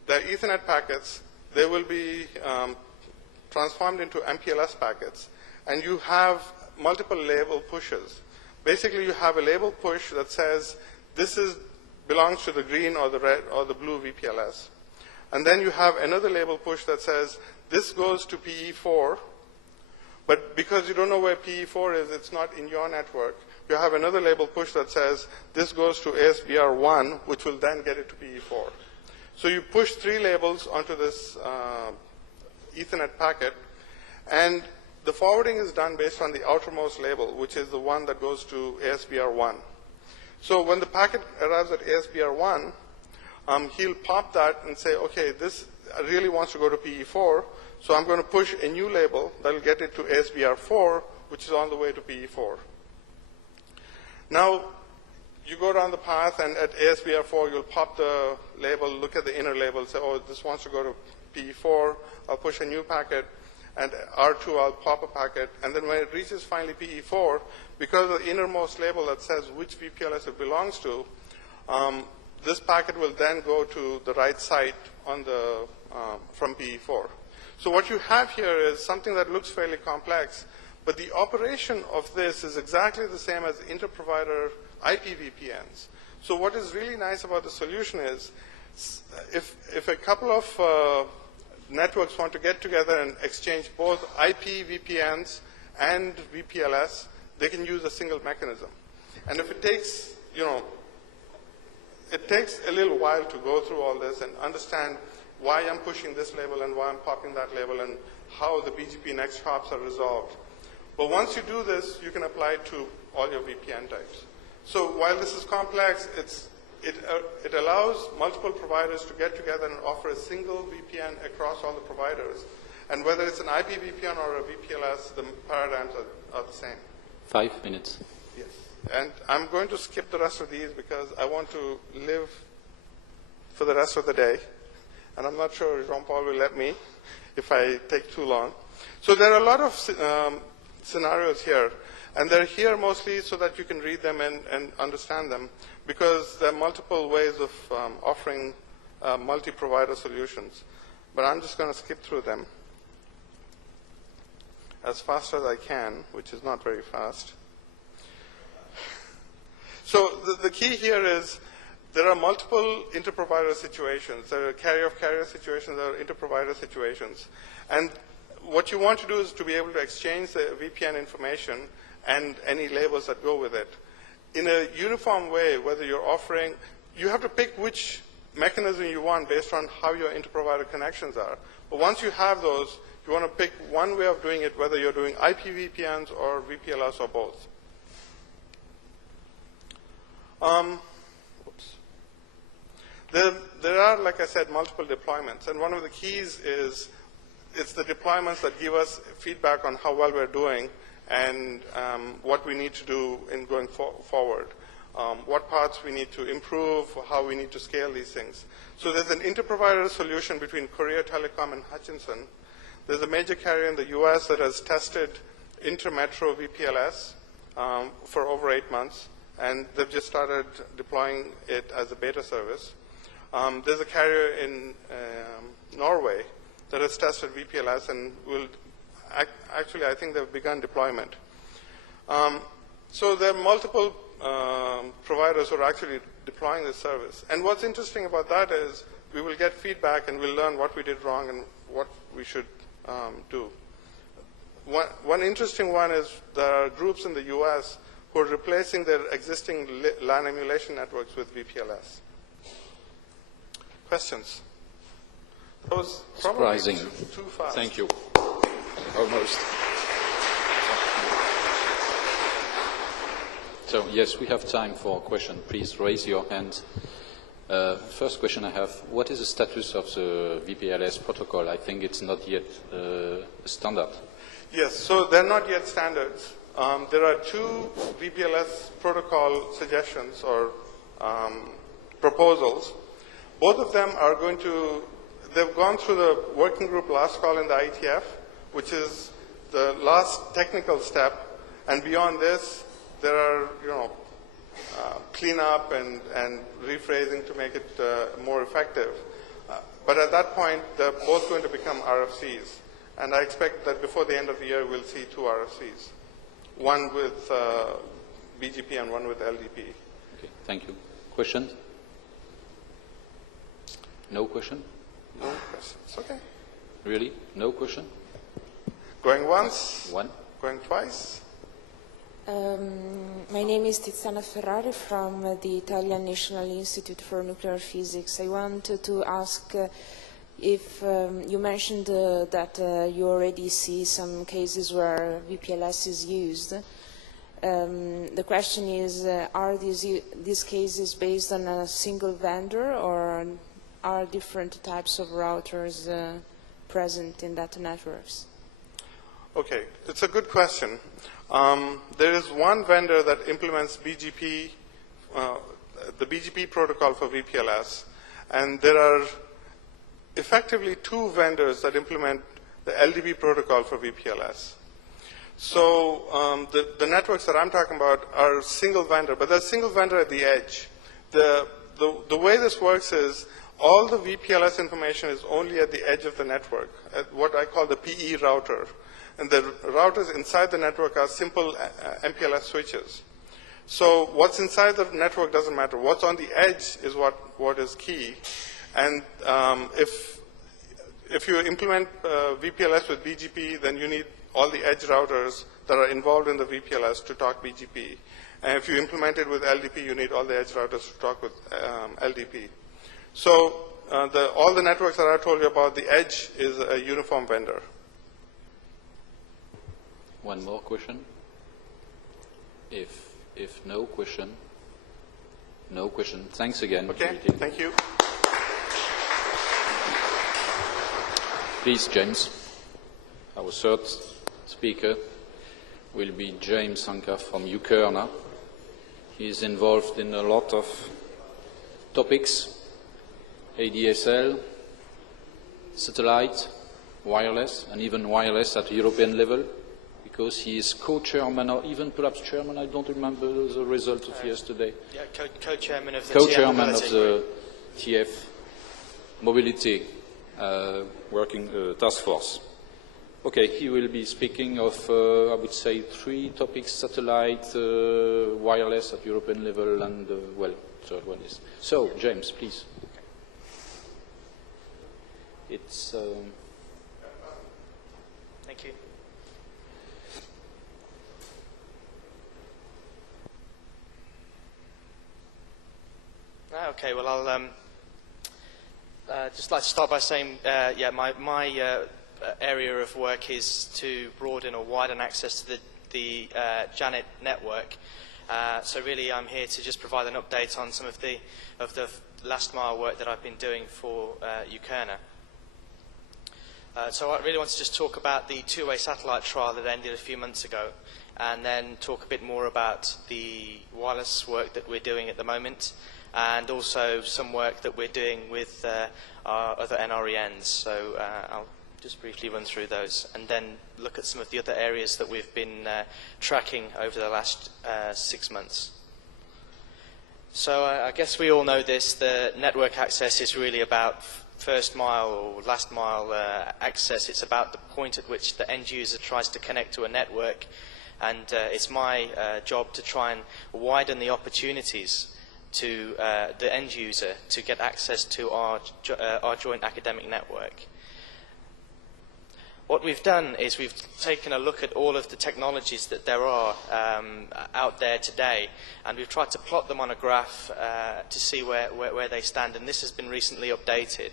they're Ethernet packets. They will be transformed into MPLS packets, and you have multiple label pushes. Basically, you have a label push that says this belongs to the green or the red or the blue VPLS. And then you have another label push that says this goes to PE4, but because you don't know where PE4 is, it's not in your network. You have another label push that says this goes to ASBR1, which will then get it to PE4. So you push 3 labels onto this Ethernet packet, and the forwarding is done based on the outermost label, which is the one that goes to ASBR1. So when the packet arrives at ASBR1, he'll pop that and say, okay, this really wants to go to PE4, so I'm going to push a new label that will get it to ASBR4, which is on the way to PE4. Now, you go down the path, and at ASBR4, you'll pop the label, look at the inner label, say, oh, this wants to go to PE4. I'll push a new packet, and R2, I'll pop a packet. And then when it reaches finally PE4, because of the innermost label that says which VPLS it belongs to, this packet will then go to the right site on from PE4. So what you have here is something that looks fairly complex, but the operation of this is exactly the same as inter-provider IP VPNs. So what is really nice about the solution is if a couple of networks want to get together and exchange both IP VPNs and VPLS, they can use a single mechanism. And if it takes, it takes a little while to go through all this and understand why I'm pushing this label and why I'm popping that label and how the BGP next hops are resolved. But once you do this, you can apply it to all your VPN types. So while this is complex, it allows multiple providers to get together and offer a single VPN across all the providers. And whether it's an IP VPN or a VPLS, the paradigms are the same. 5 minutes. Yes. And I'm going to skip the rest of these because I want to live for the rest of the day. And I'm not sure Jean-Paul will let me if I take too long. So there are a lot of scenarios here. And they're here mostly so that you can read them and understand them, because there are multiple ways of offering multi-provider solutions. But I'm just going to skip through them as fast as I can, which is not very fast. So the key here is there are multiple inter-provider situations. There are carrier-of-carrier situations, there are inter-provider situations. And what you want to do is to be able to exchange the VPN information and any labels that go with it in a uniform way, whether you're offering, you have to pick which mechanism you want based on how your inter-provider connections are. But once you have those, you want to pick one way of doing it, whether you're doing IP VPNs or VPLS or both. There are, like I said, multiple deployments. And one of the keys is it's the deployments that give us feedback on how well we're doing and what we need to do in going forward. What parts we need to improve, how we need to scale these things. So there's an inter-provider solution between Korea Telecom and Hutchinson. There's a major carrier in the US that has tested inter-metro VPLS for over 8 months, and they've just started deploying it as a beta service. There's a carrier in Norway that has tested VPLS and will actually, I think they've begun deployment. So there are multiple providers who are actually deploying this service. And what's interesting about that is we will get feedback and we'll learn what we did wrong and what we should do. One interesting one is there are groups in the US who are replacing their existing LAN emulation networks with VPLS. Questions? That was surprising. Too fast. Thank you. Almost. So, yes, we have time for a question. Please raise your hand. First question I have, what is the status of the VPLS protocol? I think it's not yet a standard. Yes, so they're not yet standards. There are 2 VPLS protocol suggestions or proposals. Both of them are going to, they've gone through the working group last call in the ITF, which is the last technical step. And beyond this, there are, cleanup and rephrasing to make it more effective. But at that point, they're both going to become RFCs. And I expect that before the end of the year, we'll see 2 RFCs. One with BGP and one with LDP. Okay, thank you. Questions? No question? No questions, okay. Really? No question? Going once? One? Going twice? My name is Tiziana Ferrari from the Italian National Institute for Nuclear Physics. I wanted to ask if you mentioned that you already see some cases where VPLS is used. The question is, are these cases based on a single vendor or are different types of routers present in that networks? Okay, it's a good question. There is one vendor that implements BGP, the BGP protocol for VPLS, and there are effectively 2 vendors that implement the LDP protocol for VPLS. So the networks that I'm talking about are single vendor, but they're single vendor at the edge. The way this works is all the VPLS information is only at the edge of the network, at what I call the PE router. And the routers inside the network are simple MPLS switches. So what's inside the network doesn't matter. What's on the edge is what is key. And if you implement VPLS with BGP, then you need all the edge routers that are involved in the VPLS to talk BGP. And if you implement it with LDP, you need all the edge routers to talk with LDP. So all the networks that I told you about, the edge is a uniform vendor. One more question? If no question, no question. Thanks again. Okay, thank you. Please, James. Our third speaker will be James Sanka from TERENA. He is involved in a lot of topics, ADSL, satellite, wireless, and even wireless at European level, because he is co-chairman or even perhaps chairman, I don't remember the result of yesterday. Yeah, co-chairman of the co-chairman of the TF Mobility Working Task Force. Okay, he will be speaking of, I would say, 3 topics: satellite, wireless at European level, and, well, third one is. So, James, please. It's... Thank you. Okay, well, I'll just like to start by saying, yeah, my area of work is to broaden or widen access to the Janet network. So really, I'm here to just provide an update on some of the last mile work that I've been doing for QoS. So I really want to just talk about the two-way satellite trial that ended a few months ago, and then talk a bit more about the wireless work that we're doing at the moment, and also some work that we're doing with our other NRENs. So I'll just briefly run through those, and then look at some of the other areas that we've been tracking over the last 6 months. So I guess we all know this, the network access is really about first mile or last mile access. It's about the point at which the end user tries to connect to a network, and it's my job to try and widen the opportunities to the end user to get access to our joint academic network. What we've done is we've taken a look at all of the technologies that there are out there today, and we've tried to plot them on a graph to see where they stand, and this has been recently updated.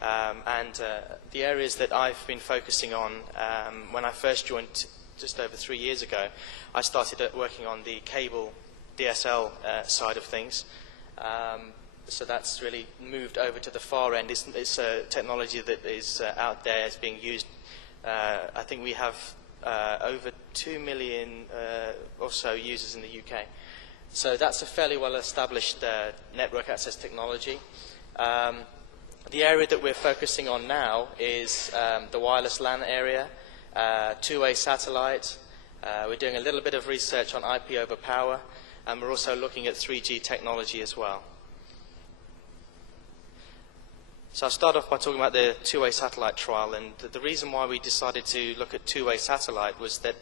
The areas that I've been focusing on, when I first joined just over 3 years ago, I started working on the cable DSL side of things. So that's really moved over to the far end. It's a technology that is out there, is being used. I think we have over 2 million or so users in the UK. So that's a fairly well-established network access technology. The area that we're focusing on now is the wireless LAN area, two-way satellite. We're doing a little bit of research on IP over power, and we're also looking at 3G technology as well. So I'll start off by talking about the two-way satellite trial, and the reason why we decided to look at two-way satellite was that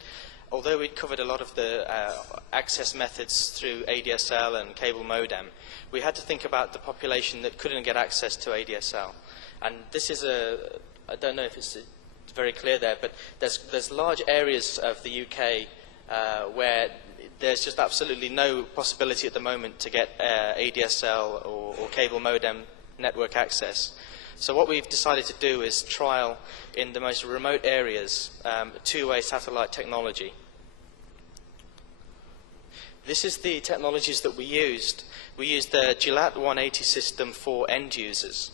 although we'd covered a lot of the access methods through ADSL and cable modem, we had to think about the population that couldn't get access to ADSL. And this is I don't know if it's very clear there, but there's large areas of the UK where there's just absolutely no possibility at the moment to get ADSL or cable modem network access. So what we've decided to do is trial in the most remote areas two-way satellite technology. This is the technologies that we used. We used the Gilat 180 system for end users.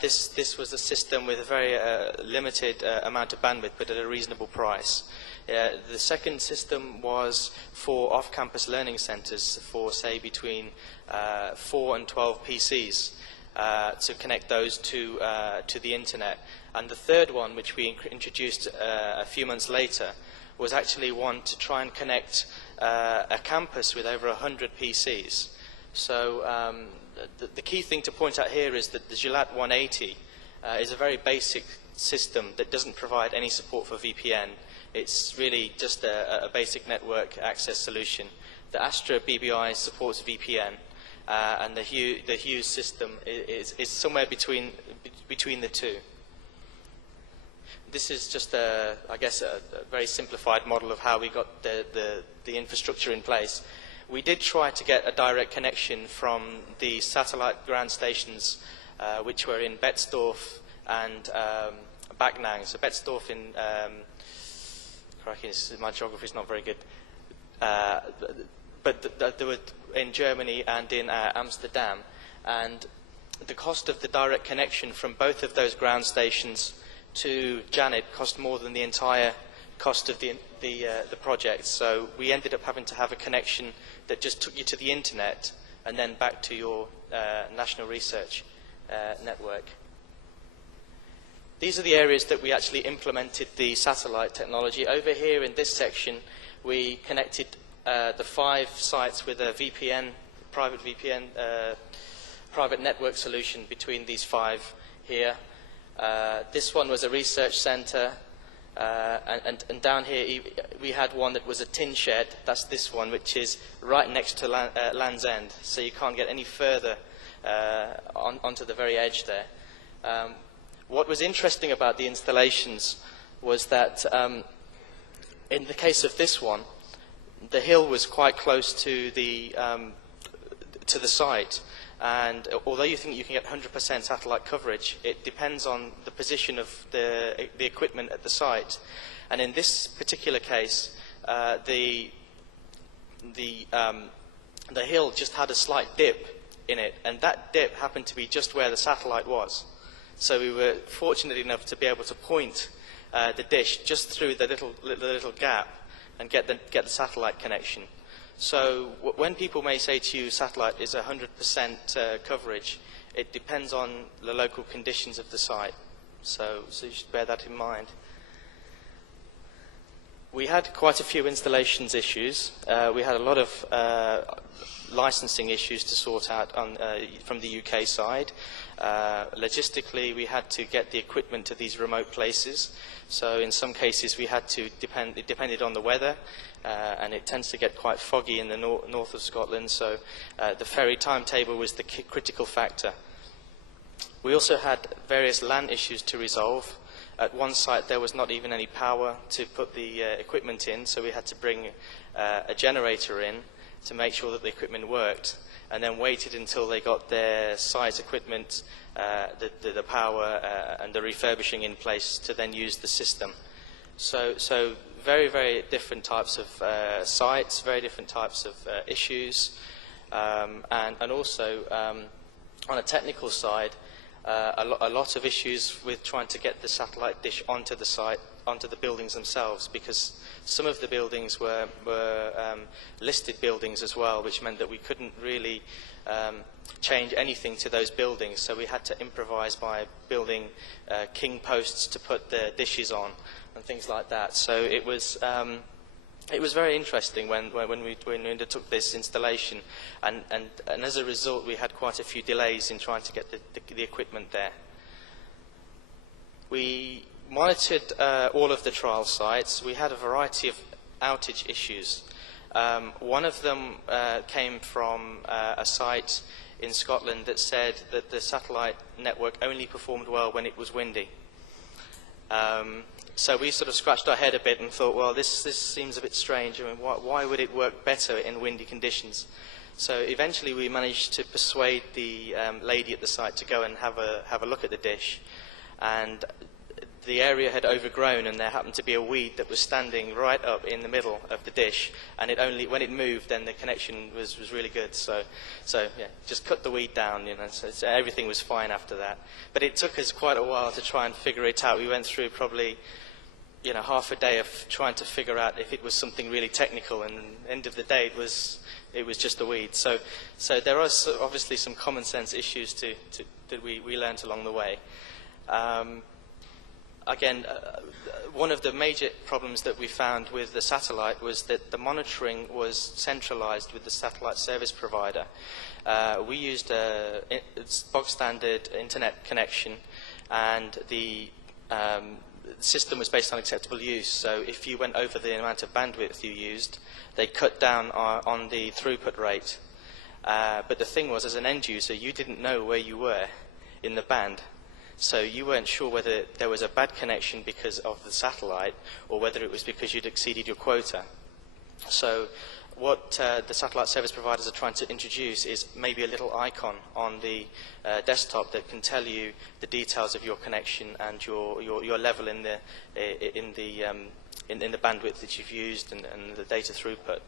This was a system with a very limited amount of bandwidth, but at a reasonable price. The second system was for off-campus learning centres for, say, between 4 and 12 PCs. To connect those to the internet. And the third one, which we introduced a few months later, was actually one to try and connect a campus with over 100 PCs. So the key thing to point out here is that the Gilat 180 is a very basic system that doesn't provide any support for VPN. It's really just a basic network access solution. The Astra BBI supports VPN. And the Hughes system is somewhere between the two. This is just, I guess, a very simplified model of how we got the infrastructure in place. We did try to get a direct connection from the satellite ground stations, which were in Betzdorf and Backnang. So Betzdorf in, crikey, my geography is not very good. But there were in Germany and in Amsterdam, and the cost of the direct connection from both of those ground stations to Janet cost more than the entire cost of the project. So we ended up having to have a connection that just took you to the internet and then back to your national research network. These are the areas that we actually implemented the satellite technology. Over here in this section, we connected the 5 sites with a VPN, private network solution between these 5 here. This one was a research centre, and down here we had one that was a tin shed. That's this one, which is right next to Land's End, so you can't get any further onto the very edge there. What was interesting about the installations was that in the case of this one, the hill was quite close to the site, And although you think you can get 100% satellite coverage, it depends on the position of the equipment at the site. And in this particular case, the hill just had a slight dip in it, and that dip happened to be just where the satellite was. So we were fortunate enough to be able to point the dish just through the little gap and get the satellite connection. So when people may say to you satellite is 100% coverage, it depends on the local conditions of the site. So you should bear that in mind. We had quite a few installations issues. We had a lot of licensing issues to sort out from the UK side. Logistically, we had to get the equipment to these remote places. So in some cases, we had to it depended on the weather, and it tends to get quite foggy in the north of Scotland. So the ferry timetable was the critical factor. We also had various LAN issues to resolve. At one site, there was not even any power to put the equipment in, so we had to bring a generator in to make sure that the equipment worked, and then waited until they got their site equipment, the power and the refurbishing in place to then use the system. So very, very different types of sites, very different types of issues, and also on a technical side, a lot of issues with trying to get the satellite dish onto the site, onto the buildings themselves, because some of the buildings were listed buildings as well, which meant that we couldn't really change anything to those buildings. So we had to improvise by building king posts to put the dishes on and things like that. So it was very interesting when we undertook this installation, and as a result we had quite a few delays in trying to get the equipment there. We monitored all of the trial sites. We had a variety of outage issues. One of them came from a site in Scotland that said that the satellite network only performed well when it was windy. So we sort of scratched our head a bit and thought, well, this seems a bit strange. I mean, why would it work better in windy conditions? So eventually we managed to persuade the lady at the site to go and have a look at the dish. And the area had overgrown, and there happened to be a weed that was standing right up in the middle of the dish. And when it moved, then the connection was really good. So yeah, just cut the weed down, you know. So everything was fine after that. But it took us quite a while to try and figure it out. We went through probably, you know, half a day of trying to figure out if it was something really technical, and at the end of the day it was just a weed. So there are obviously some common sense issues that we learned along the way. Again, one of the major problems that we found with the satellite was that the monitoring was centralized with the satellite service provider. We used a bog standard internet connection, and the system was based on acceptable use. So if you went over the amount of bandwidth you used, they cut down on the throughput rate. But the thing was, as an end user, you didn't know where you were in the band. So you weren't sure whether there was a bad connection because of the satellite, or whether it was because you'd exceeded your quota. So what the satellite service providers are trying to introduce is maybe a little icon on the desktop that can tell you the details of your connection and your level in the bandwidth that you've used and the data throughput.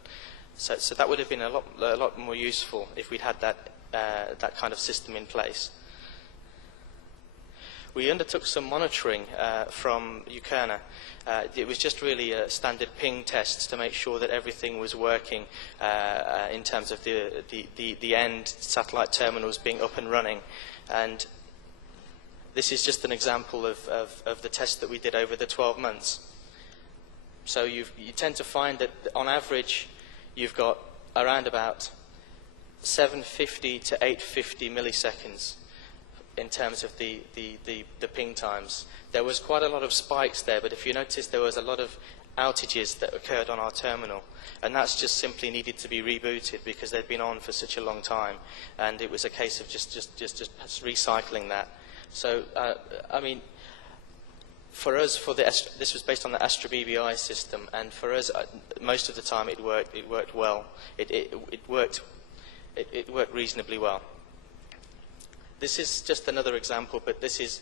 So that would have been a lot more useful if we'd had that kind of system in place. We undertook some monitoring from TERENA. It was just really standard ping tests to make sure that everything was working in terms of the end satellite terminals being up and running. And this is just an example of the test that we did over the 12 months. So you tend to find that on average you've got around about 750 to 850 milliseconds in terms of the ping times. There was quite a lot of spikes there, but if you notice, there was a lot of outages that occurred on our terminal, and that's just simply needed to be rebooted because they'd been on for such a long time, and it was a case of just recycling that. So I mean, for us, this was based on the Astra BBI system, and for us, most of the time it worked well. It worked reasonably well. this is just another example, but this is,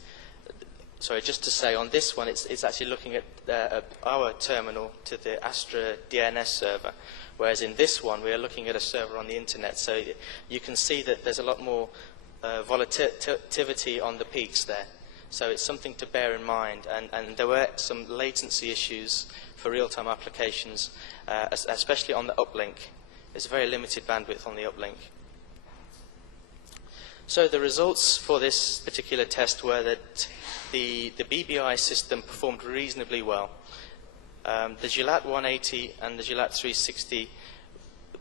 sorry, just to say on this one, it's actually looking at our terminal to the Astra DNS server, whereas in this one, we are looking at a server on the internet. So you can see that there's a lot more volatility on the peaks there. So it's something to bear in mind, and there were some latency issues for real-time applications, especially on the uplink. There's very limited bandwidth on the uplink. So the results for this particular test were that the BBI system performed reasonably well. The Gillette 180 and the Gillette 360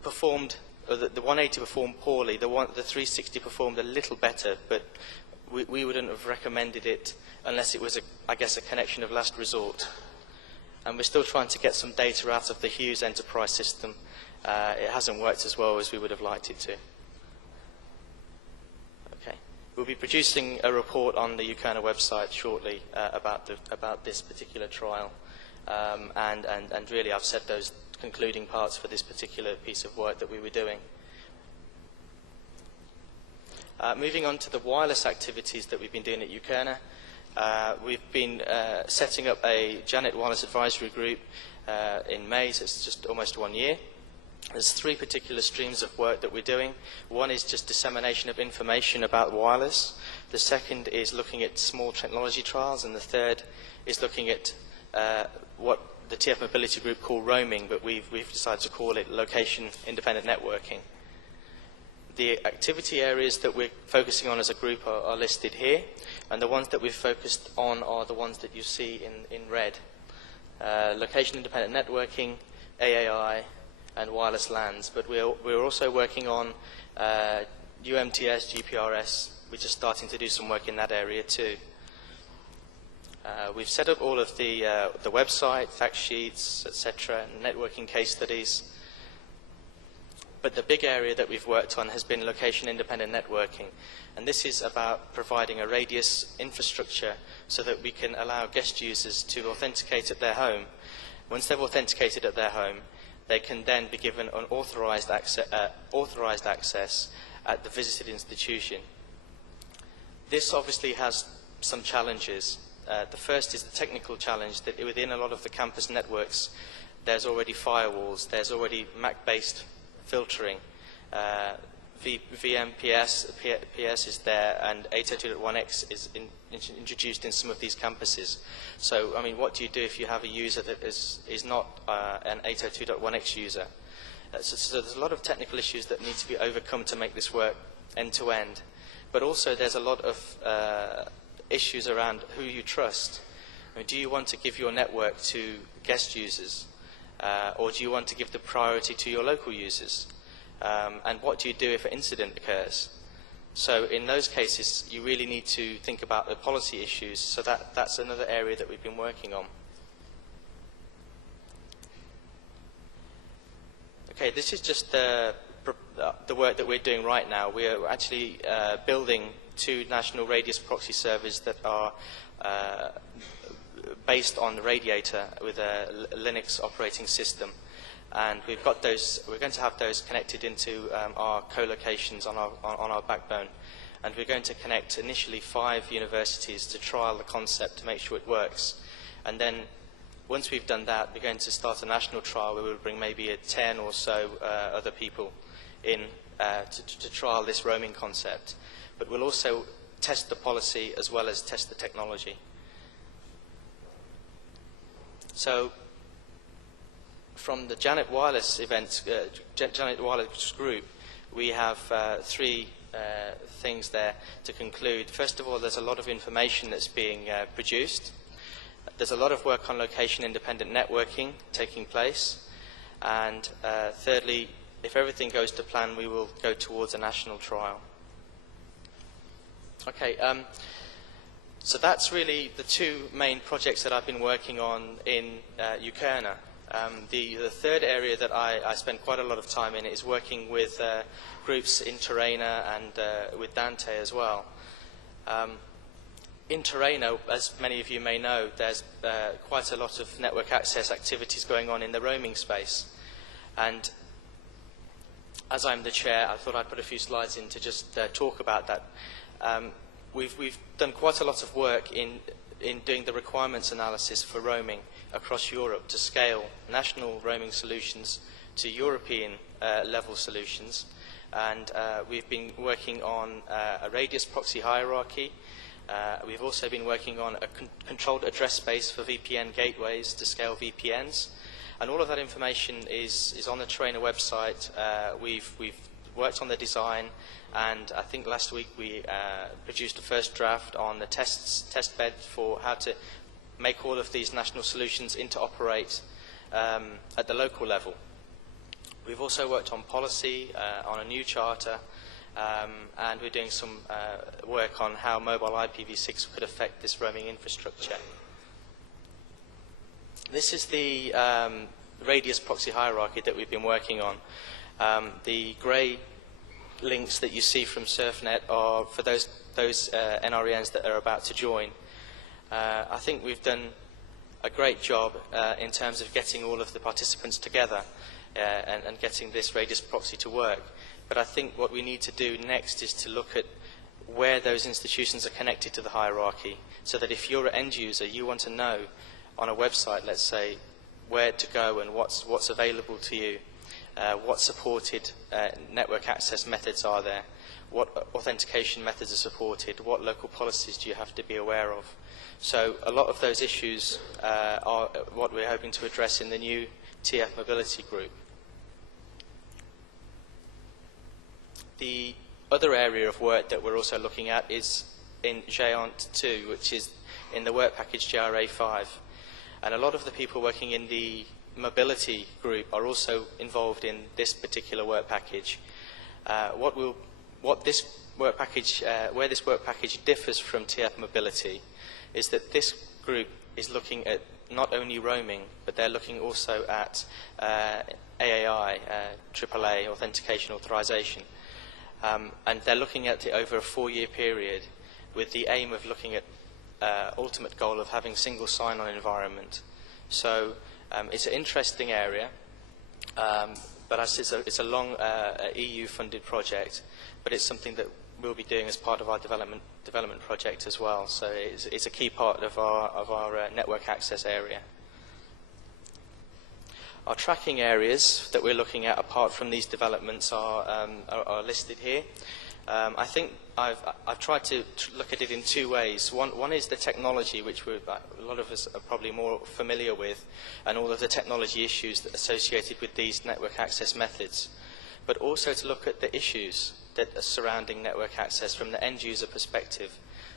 performed, the 180 performed poorly, the 360 performed a little better, but we wouldn't have recommended it unless it was, I guess, a connection of last resort. And we're still trying to get some data out of the Hughes enterprise system. It hasn't worked as well as we would have liked it to. Okay. We'll be producing a report on the UKANA website shortly about this particular trial. And really, I've said those concluding parts for this particular piece of work that we were doing. Moving on to the wireless activities that we've been doing at UKANA, we've been setting up a Janet Wireless Advisory Group in May, so it's just almost 1 year. There's 3 particular streams of work that we're doing. One is just dissemination of information about wireless. The second is looking at small technology trials, and the third is looking at what the TF Mobility Group call roaming, but we've decided to call it location-independent networking. The activity areas that we're focusing on as a group are listed here, and the ones that we've focused on are the ones that you see in red. Location-independent networking, AAI, and wireless LANs. But we're also working on UMTS, GPRS. We're just starting to do some work in that area too. We've set up all of the website, fact sheets, etc., networking case studies. But the big area that we've worked on has been location-independent networking. And this is about providing a radius infrastructure so that we can allow guest users to authenticate at their home. Once they've authenticated at their home, they can then be given an authorized access at the visited institution. This obviously has some challenges. The first is the technical challenge that within a lot of the campus networks, there's already firewalls, there's already MAC-based filtering. VMPS is there, and 802.1x is introduced in some of these campuses. So, I mean, what do you do if you have a user that is not an 802.1x user? So there's a lot of technical issues that need to be overcome to make this work end-to-end. But also there's a lot of issues around who you trust. I mean, do you want to give your network to guest users? Or do you want to give the priority to your local users? And what do you do if an incident occurs? So in those cases, you really need to think about the policy issues. So that's another area that we've been working on. Okay, this is just the work that we're doing right now. We are actually building 2 national radius proxy servers that are based on the Radiator with a Linux operating system, and we've got those. We're going to have those connected into our co-locations on our backbone, and we're going to connect initially 5 universities to trial the concept to make sure it works, and then once we've done that, we're going to start a national trial where we'll bring maybe 10 or so other people in to trial this roaming concept, but we'll also test the policy as well as test the technology. So, from the Janet Wireless events, Janet Wireless group, we have 3 things there to conclude. First of all, there's a lot of information that's being produced. There's a lot of work on location-independent networking taking place. And thirdly, if everything goes to plan, we will go towards a national trial. Okay. So that's really the 2 main projects that I've been working on in UKANA. The third area that I spend quite a lot of time in is working with groups in TERENA and with Dante as well. In TERENA, as many of you may know, there's quite a lot of network access activities going on in the roaming space. And as I'm the chair, I thought I'd put a few slides in to just talk about that. We've done quite a lot of work in doing the requirements analysis for roaming across Europe to scale national roaming solutions to European level solutions. And we've been working on a radius proxy hierarchy. We've also been working on a controlled address space for VPN gateways to scale VPNs. And all of that information is on the TERENA website. We've worked on the design, and I think last week we produced a first draft on the test bed for how to make all of these national solutions interoperate at the local level. We've also worked on policy, on a new charter, and we're doing some work on how mobile IPv6 could affect this roaming infrastructure. This is the radius proxy hierarchy that we've been working on. The grey links that you see from SurfNet are for those NRENs that are about to join. I think we've done a great job in terms of getting all of the participants together and getting this radius proxy to work. But I think what we need to do next is to look at where those institutions are connected to the hierarchy, so that if you're an end user, you want to know on a website, let's say, where to go and what's available to you, what supported network access methods are there, what authentication methods are supported, what local policies do you have to be aware of. So a lot of those issues are what we're hoping to address in the new TF Mobility Group. The other area of work that we're also looking at is in GÉANT 2, which is in the work package JRA 5. And a lot of the people working in the mobility group are also involved in this particular work package. Where this work package differs from TF Mobility is that this group is looking at not only roaming, but they're looking also at AAI, AAA, authentication authorization. And they're looking at it over a 4-year period with the aim of looking at ultimate goal of having single sign-on environment. So it's an interesting area, but it's a long EU-funded project, but it's something that we'll be doing as part of our development project as well. So it's a key part of our network access area. Our tracking areas that we're looking at apart from these developments are listed here. I think I've tried to look at it in two ways. One is the technology, which a lot of us are probably more familiar with, and all of the technology issues that are associated with these network access methods, but also to look at the issues that are surrounding network access from the end user perspective.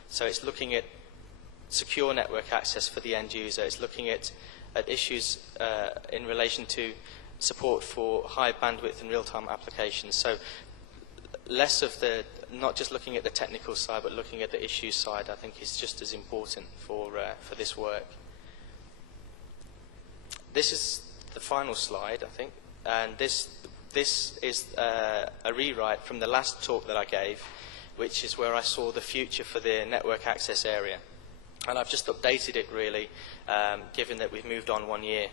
So it's looking at secure network access for the end user. It's looking at issues in relation to support for high bandwidth and real-time applications. So less of not just looking at the technical side, but looking at the issue side, I think is just as important for this work. This is the final slide, I think, and this is a rewrite from the last talk that I gave, which is where I saw the future for the network access area. And I've just updated it, really, given that we've moved on 1 year.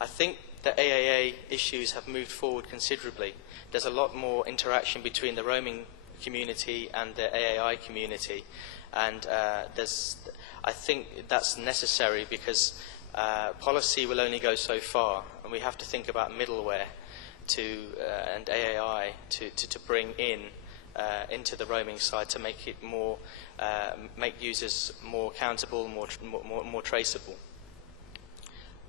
I think the AAA issues have moved forward considerably. There's a lot more interaction between the roaming community and the AAI community. And I think that's necessary because policy will only go so far, and we have to think about middleware and AAI to bring into the roaming side to make it more, make users more accountable, more traceable.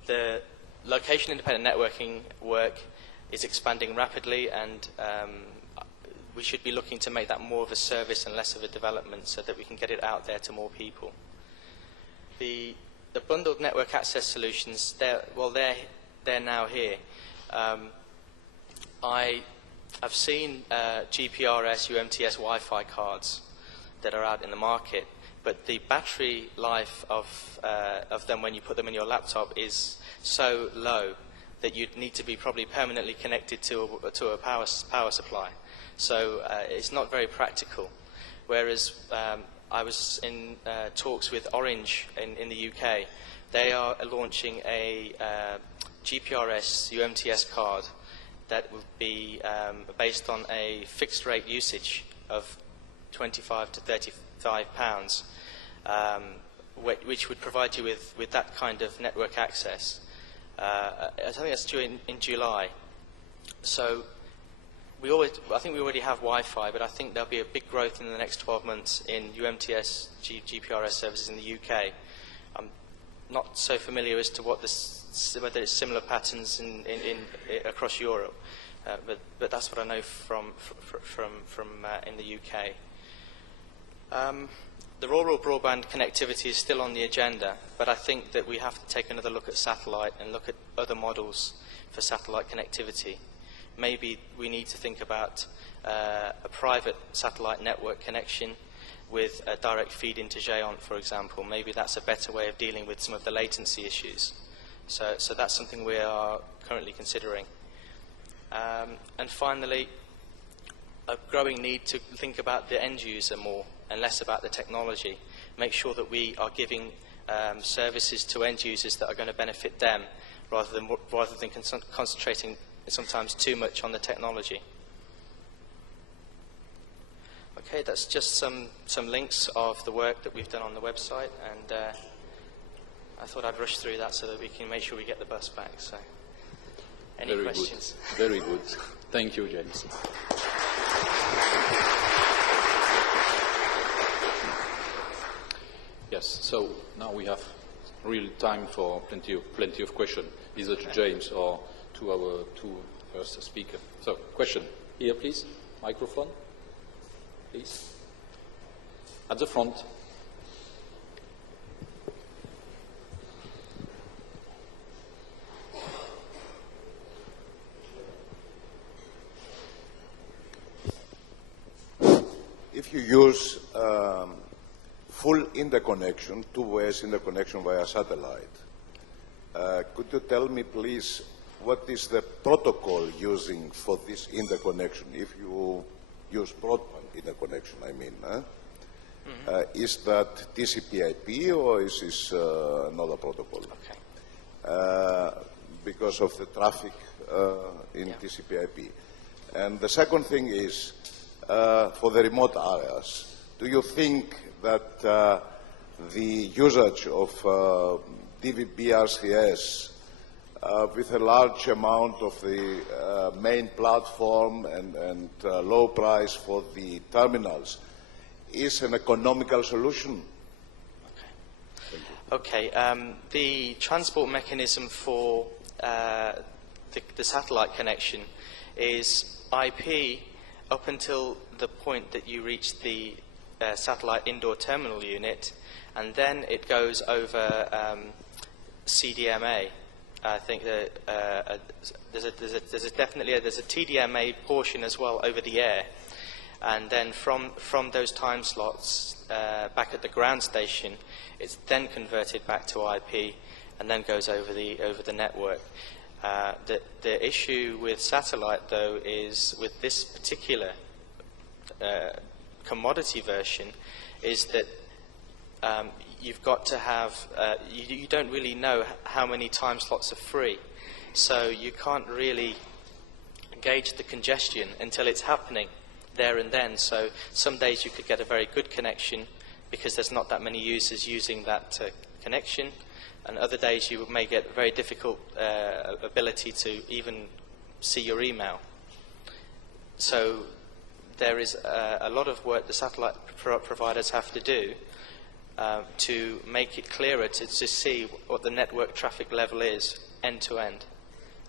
The location-independent networking work is expanding rapidly, and we should be looking to make that more of a service and less of a development so that we can get it out there to more people. The bundled network access solutions, they're now here. I've seen GPRS, UMTS Wi-Fi cards that are out in the market, but the battery life of them when you put them in your laptop is so low that you'd need to be probably permanently connected to a power supply. So it's not very practical. Whereas I was in talks with Orange in the UK. They are launching a GPRS UMTS card that will be based on a fixed rate usage of 25 to 35 pounds, which would provide you with that kind of network access. I think that's due in July. So I think we already have Wi-Fi, but I think there'll be a big growth in the next 12 months in UMTS GPRS services in the UK. I'm not so familiar as to whether it's similar patterns across Europe, but that's what I know from in the UK. The rural broadband connectivity is still on the agenda, but I think that we have to take another look at satellite and look at other models for satellite connectivity. Maybe we need to think about a private satellite network connection with a direct feed into GEON, for example. Maybe that's a better way of dealing with some of the latency issues. So that's something we are currently considering. And finally, a growing need to think about the end user more and less about the technology. Make sure that we are giving services to end users that are going to benefit them rather than concentrating sometimes too much on the technology. Okay, that's just some links of the work that we've done on the website, and I thought I'd rush through that so that we can make sure we get the bus back. So, any questions? Good. Very good. Thank you, James. Yes, so now we have real time for plenty of questions, either to James or to our two first speakers. So, question. Here, please. Microphone. Please. At the front. If you use full interconnection, QoS interconnection via satellite, could you tell me, please, what is the protocol using for this interconnection? If you use broadband interconnection, I mean. Is that TCP/IP or is this another protocol? Okay. Because of the traffic in TCP/IP. And the second thing is, for the remote areas, do you think that the usage of DVB-RCS with a large amount of the main platform and low price for the terminals is an economical solution? Okay. The transport mechanism for the satellite connection is IP up until the point that you reach the satellite indoor terminal unit, and then it goes over CDMA. I think that there's a TDMA portion as well over the air, and then from those time slots back at the ground station, it's then converted back to IP, and then goes over the network. The issue with satellite, though, is with this particular commodity version, is that you've got to have, you don't really know how many time slots are free. So you can't really gauge the congestion until it's happening there and then. So some days you could get a very good connection because there's not that many users using that connection. And other days you may get very difficult ability to even see your email. So there is a lot of work the satellite providers have to do to make it clearer to see what the network traffic level is end to end.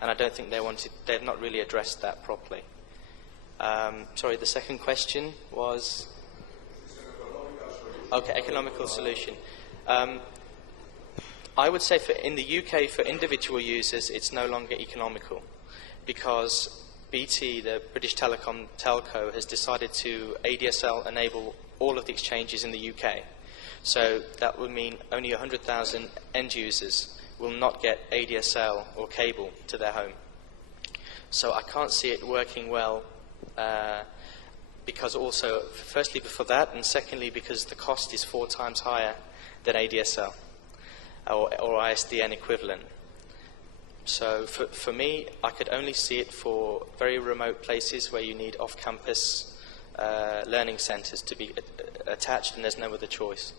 And I don't think they've not really addressed that properly. Sorry, the second question was? Okay, economical solution. I would say in the UK, for individual users, it's no longer economical because BT, the British Telecom telco, has decided to ADSL enable all of the exchanges in the UK. So that would mean only 100,000 end users will not get ADSL or cable to their home. So I can't see it working well because also, firstly, for that, and secondly, because the cost is 4 times higher than ADSL or ISDN equivalent. So for me, I could only see it for very remote places where you need off-campus learning centres to be attached, and there's no other choice.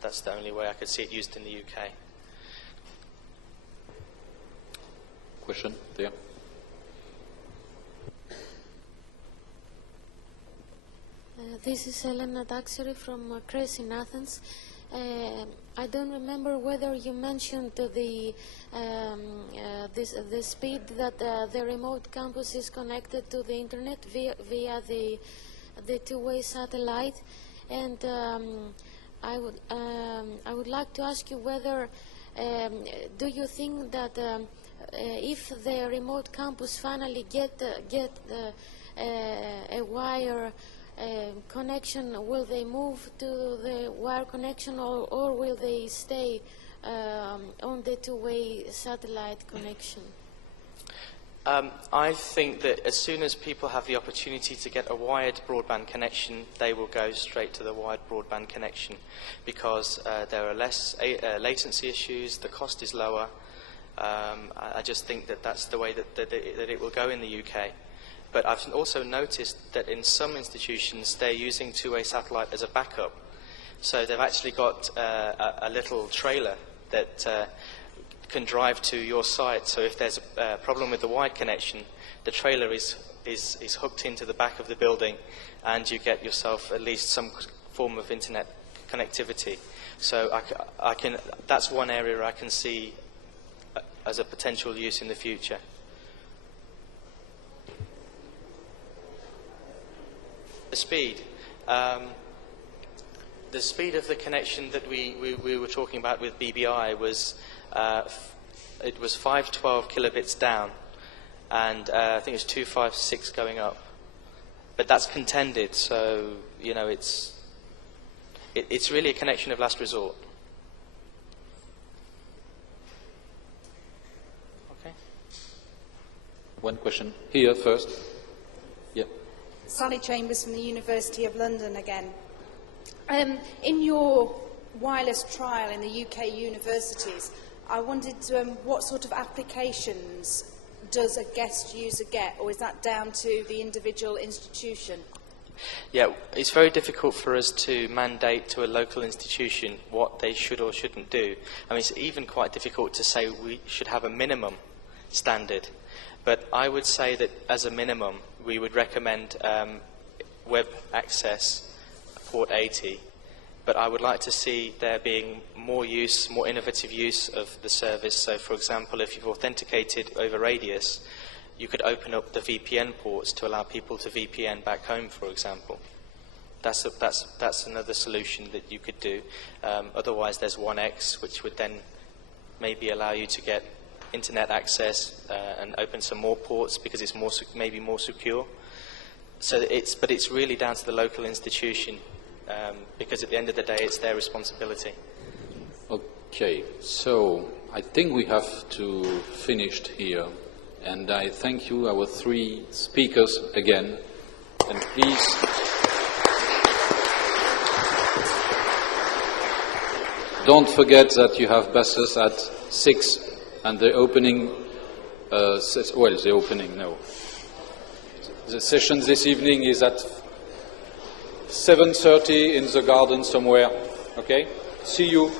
That's the only way I could see it used in the UK. Question there. This is Elena Daxeri from Cres in Athens. I don't remember whether you mentioned the speed that the remote campus is connected to the internet via the two-way satellite, and I would like to ask you whether do you think that if the remote campus finally get a wire connection, will they move to the wire connection, or will they stay on the two-way satellite connection? I think that as soon as people have the opportunity to get a wired broadband connection, they will go straight to the wired broadband connection, because there are less latency issues, the cost is lower. I just think that that's the way that it will go in the UK. But I've also noticed that in some institutions they're using two-way satellite as a backup. So they've actually got a little trailer that can drive to your site. So if there's a problem with the wired connection, the trailer is hooked into the back of the building, and you get yourself at least some form of internet connectivity. So that's one area I can see as a potential use in the future. The speed. The speed of the connection that we were talking about with BBI was it was 512 kilobits down, and I think it's 256 going up. But that's contended, so you know it's really a connection of last resort. Okay. One question here first. Yeah. Sally Chambers from the University of London again. In your wireless trial in the UK universities, I wondered what sort of applications does a guest user get, or is that down to the individual institution? Yeah, it's very difficult for us to mandate to a local institution what they should or shouldn't do. I mean, it's even quite difficult to say we should have a minimum standard. But I would say that as a minimum, we would recommend web access, port 80. But I would like to see there being more use, more innovative use of the service. So, for example, if you've authenticated over Radius, you could open up the VPN ports to allow people to VPN back home, for example. That's another solution that you could do. Otherwise, there's 1X, which would then maybe allow you to get internet access and open some more ports because it's maybe more secure. So but it's really down to the local institution because at the end of the day, it's their responsibility. Okay, so I think we have to finish here. And I thank you, our three speakers, again. And please, don't forget that you have buses at 6, and the opening, the session this evening is at 7:30 in the garden somewhere. Okay? See you.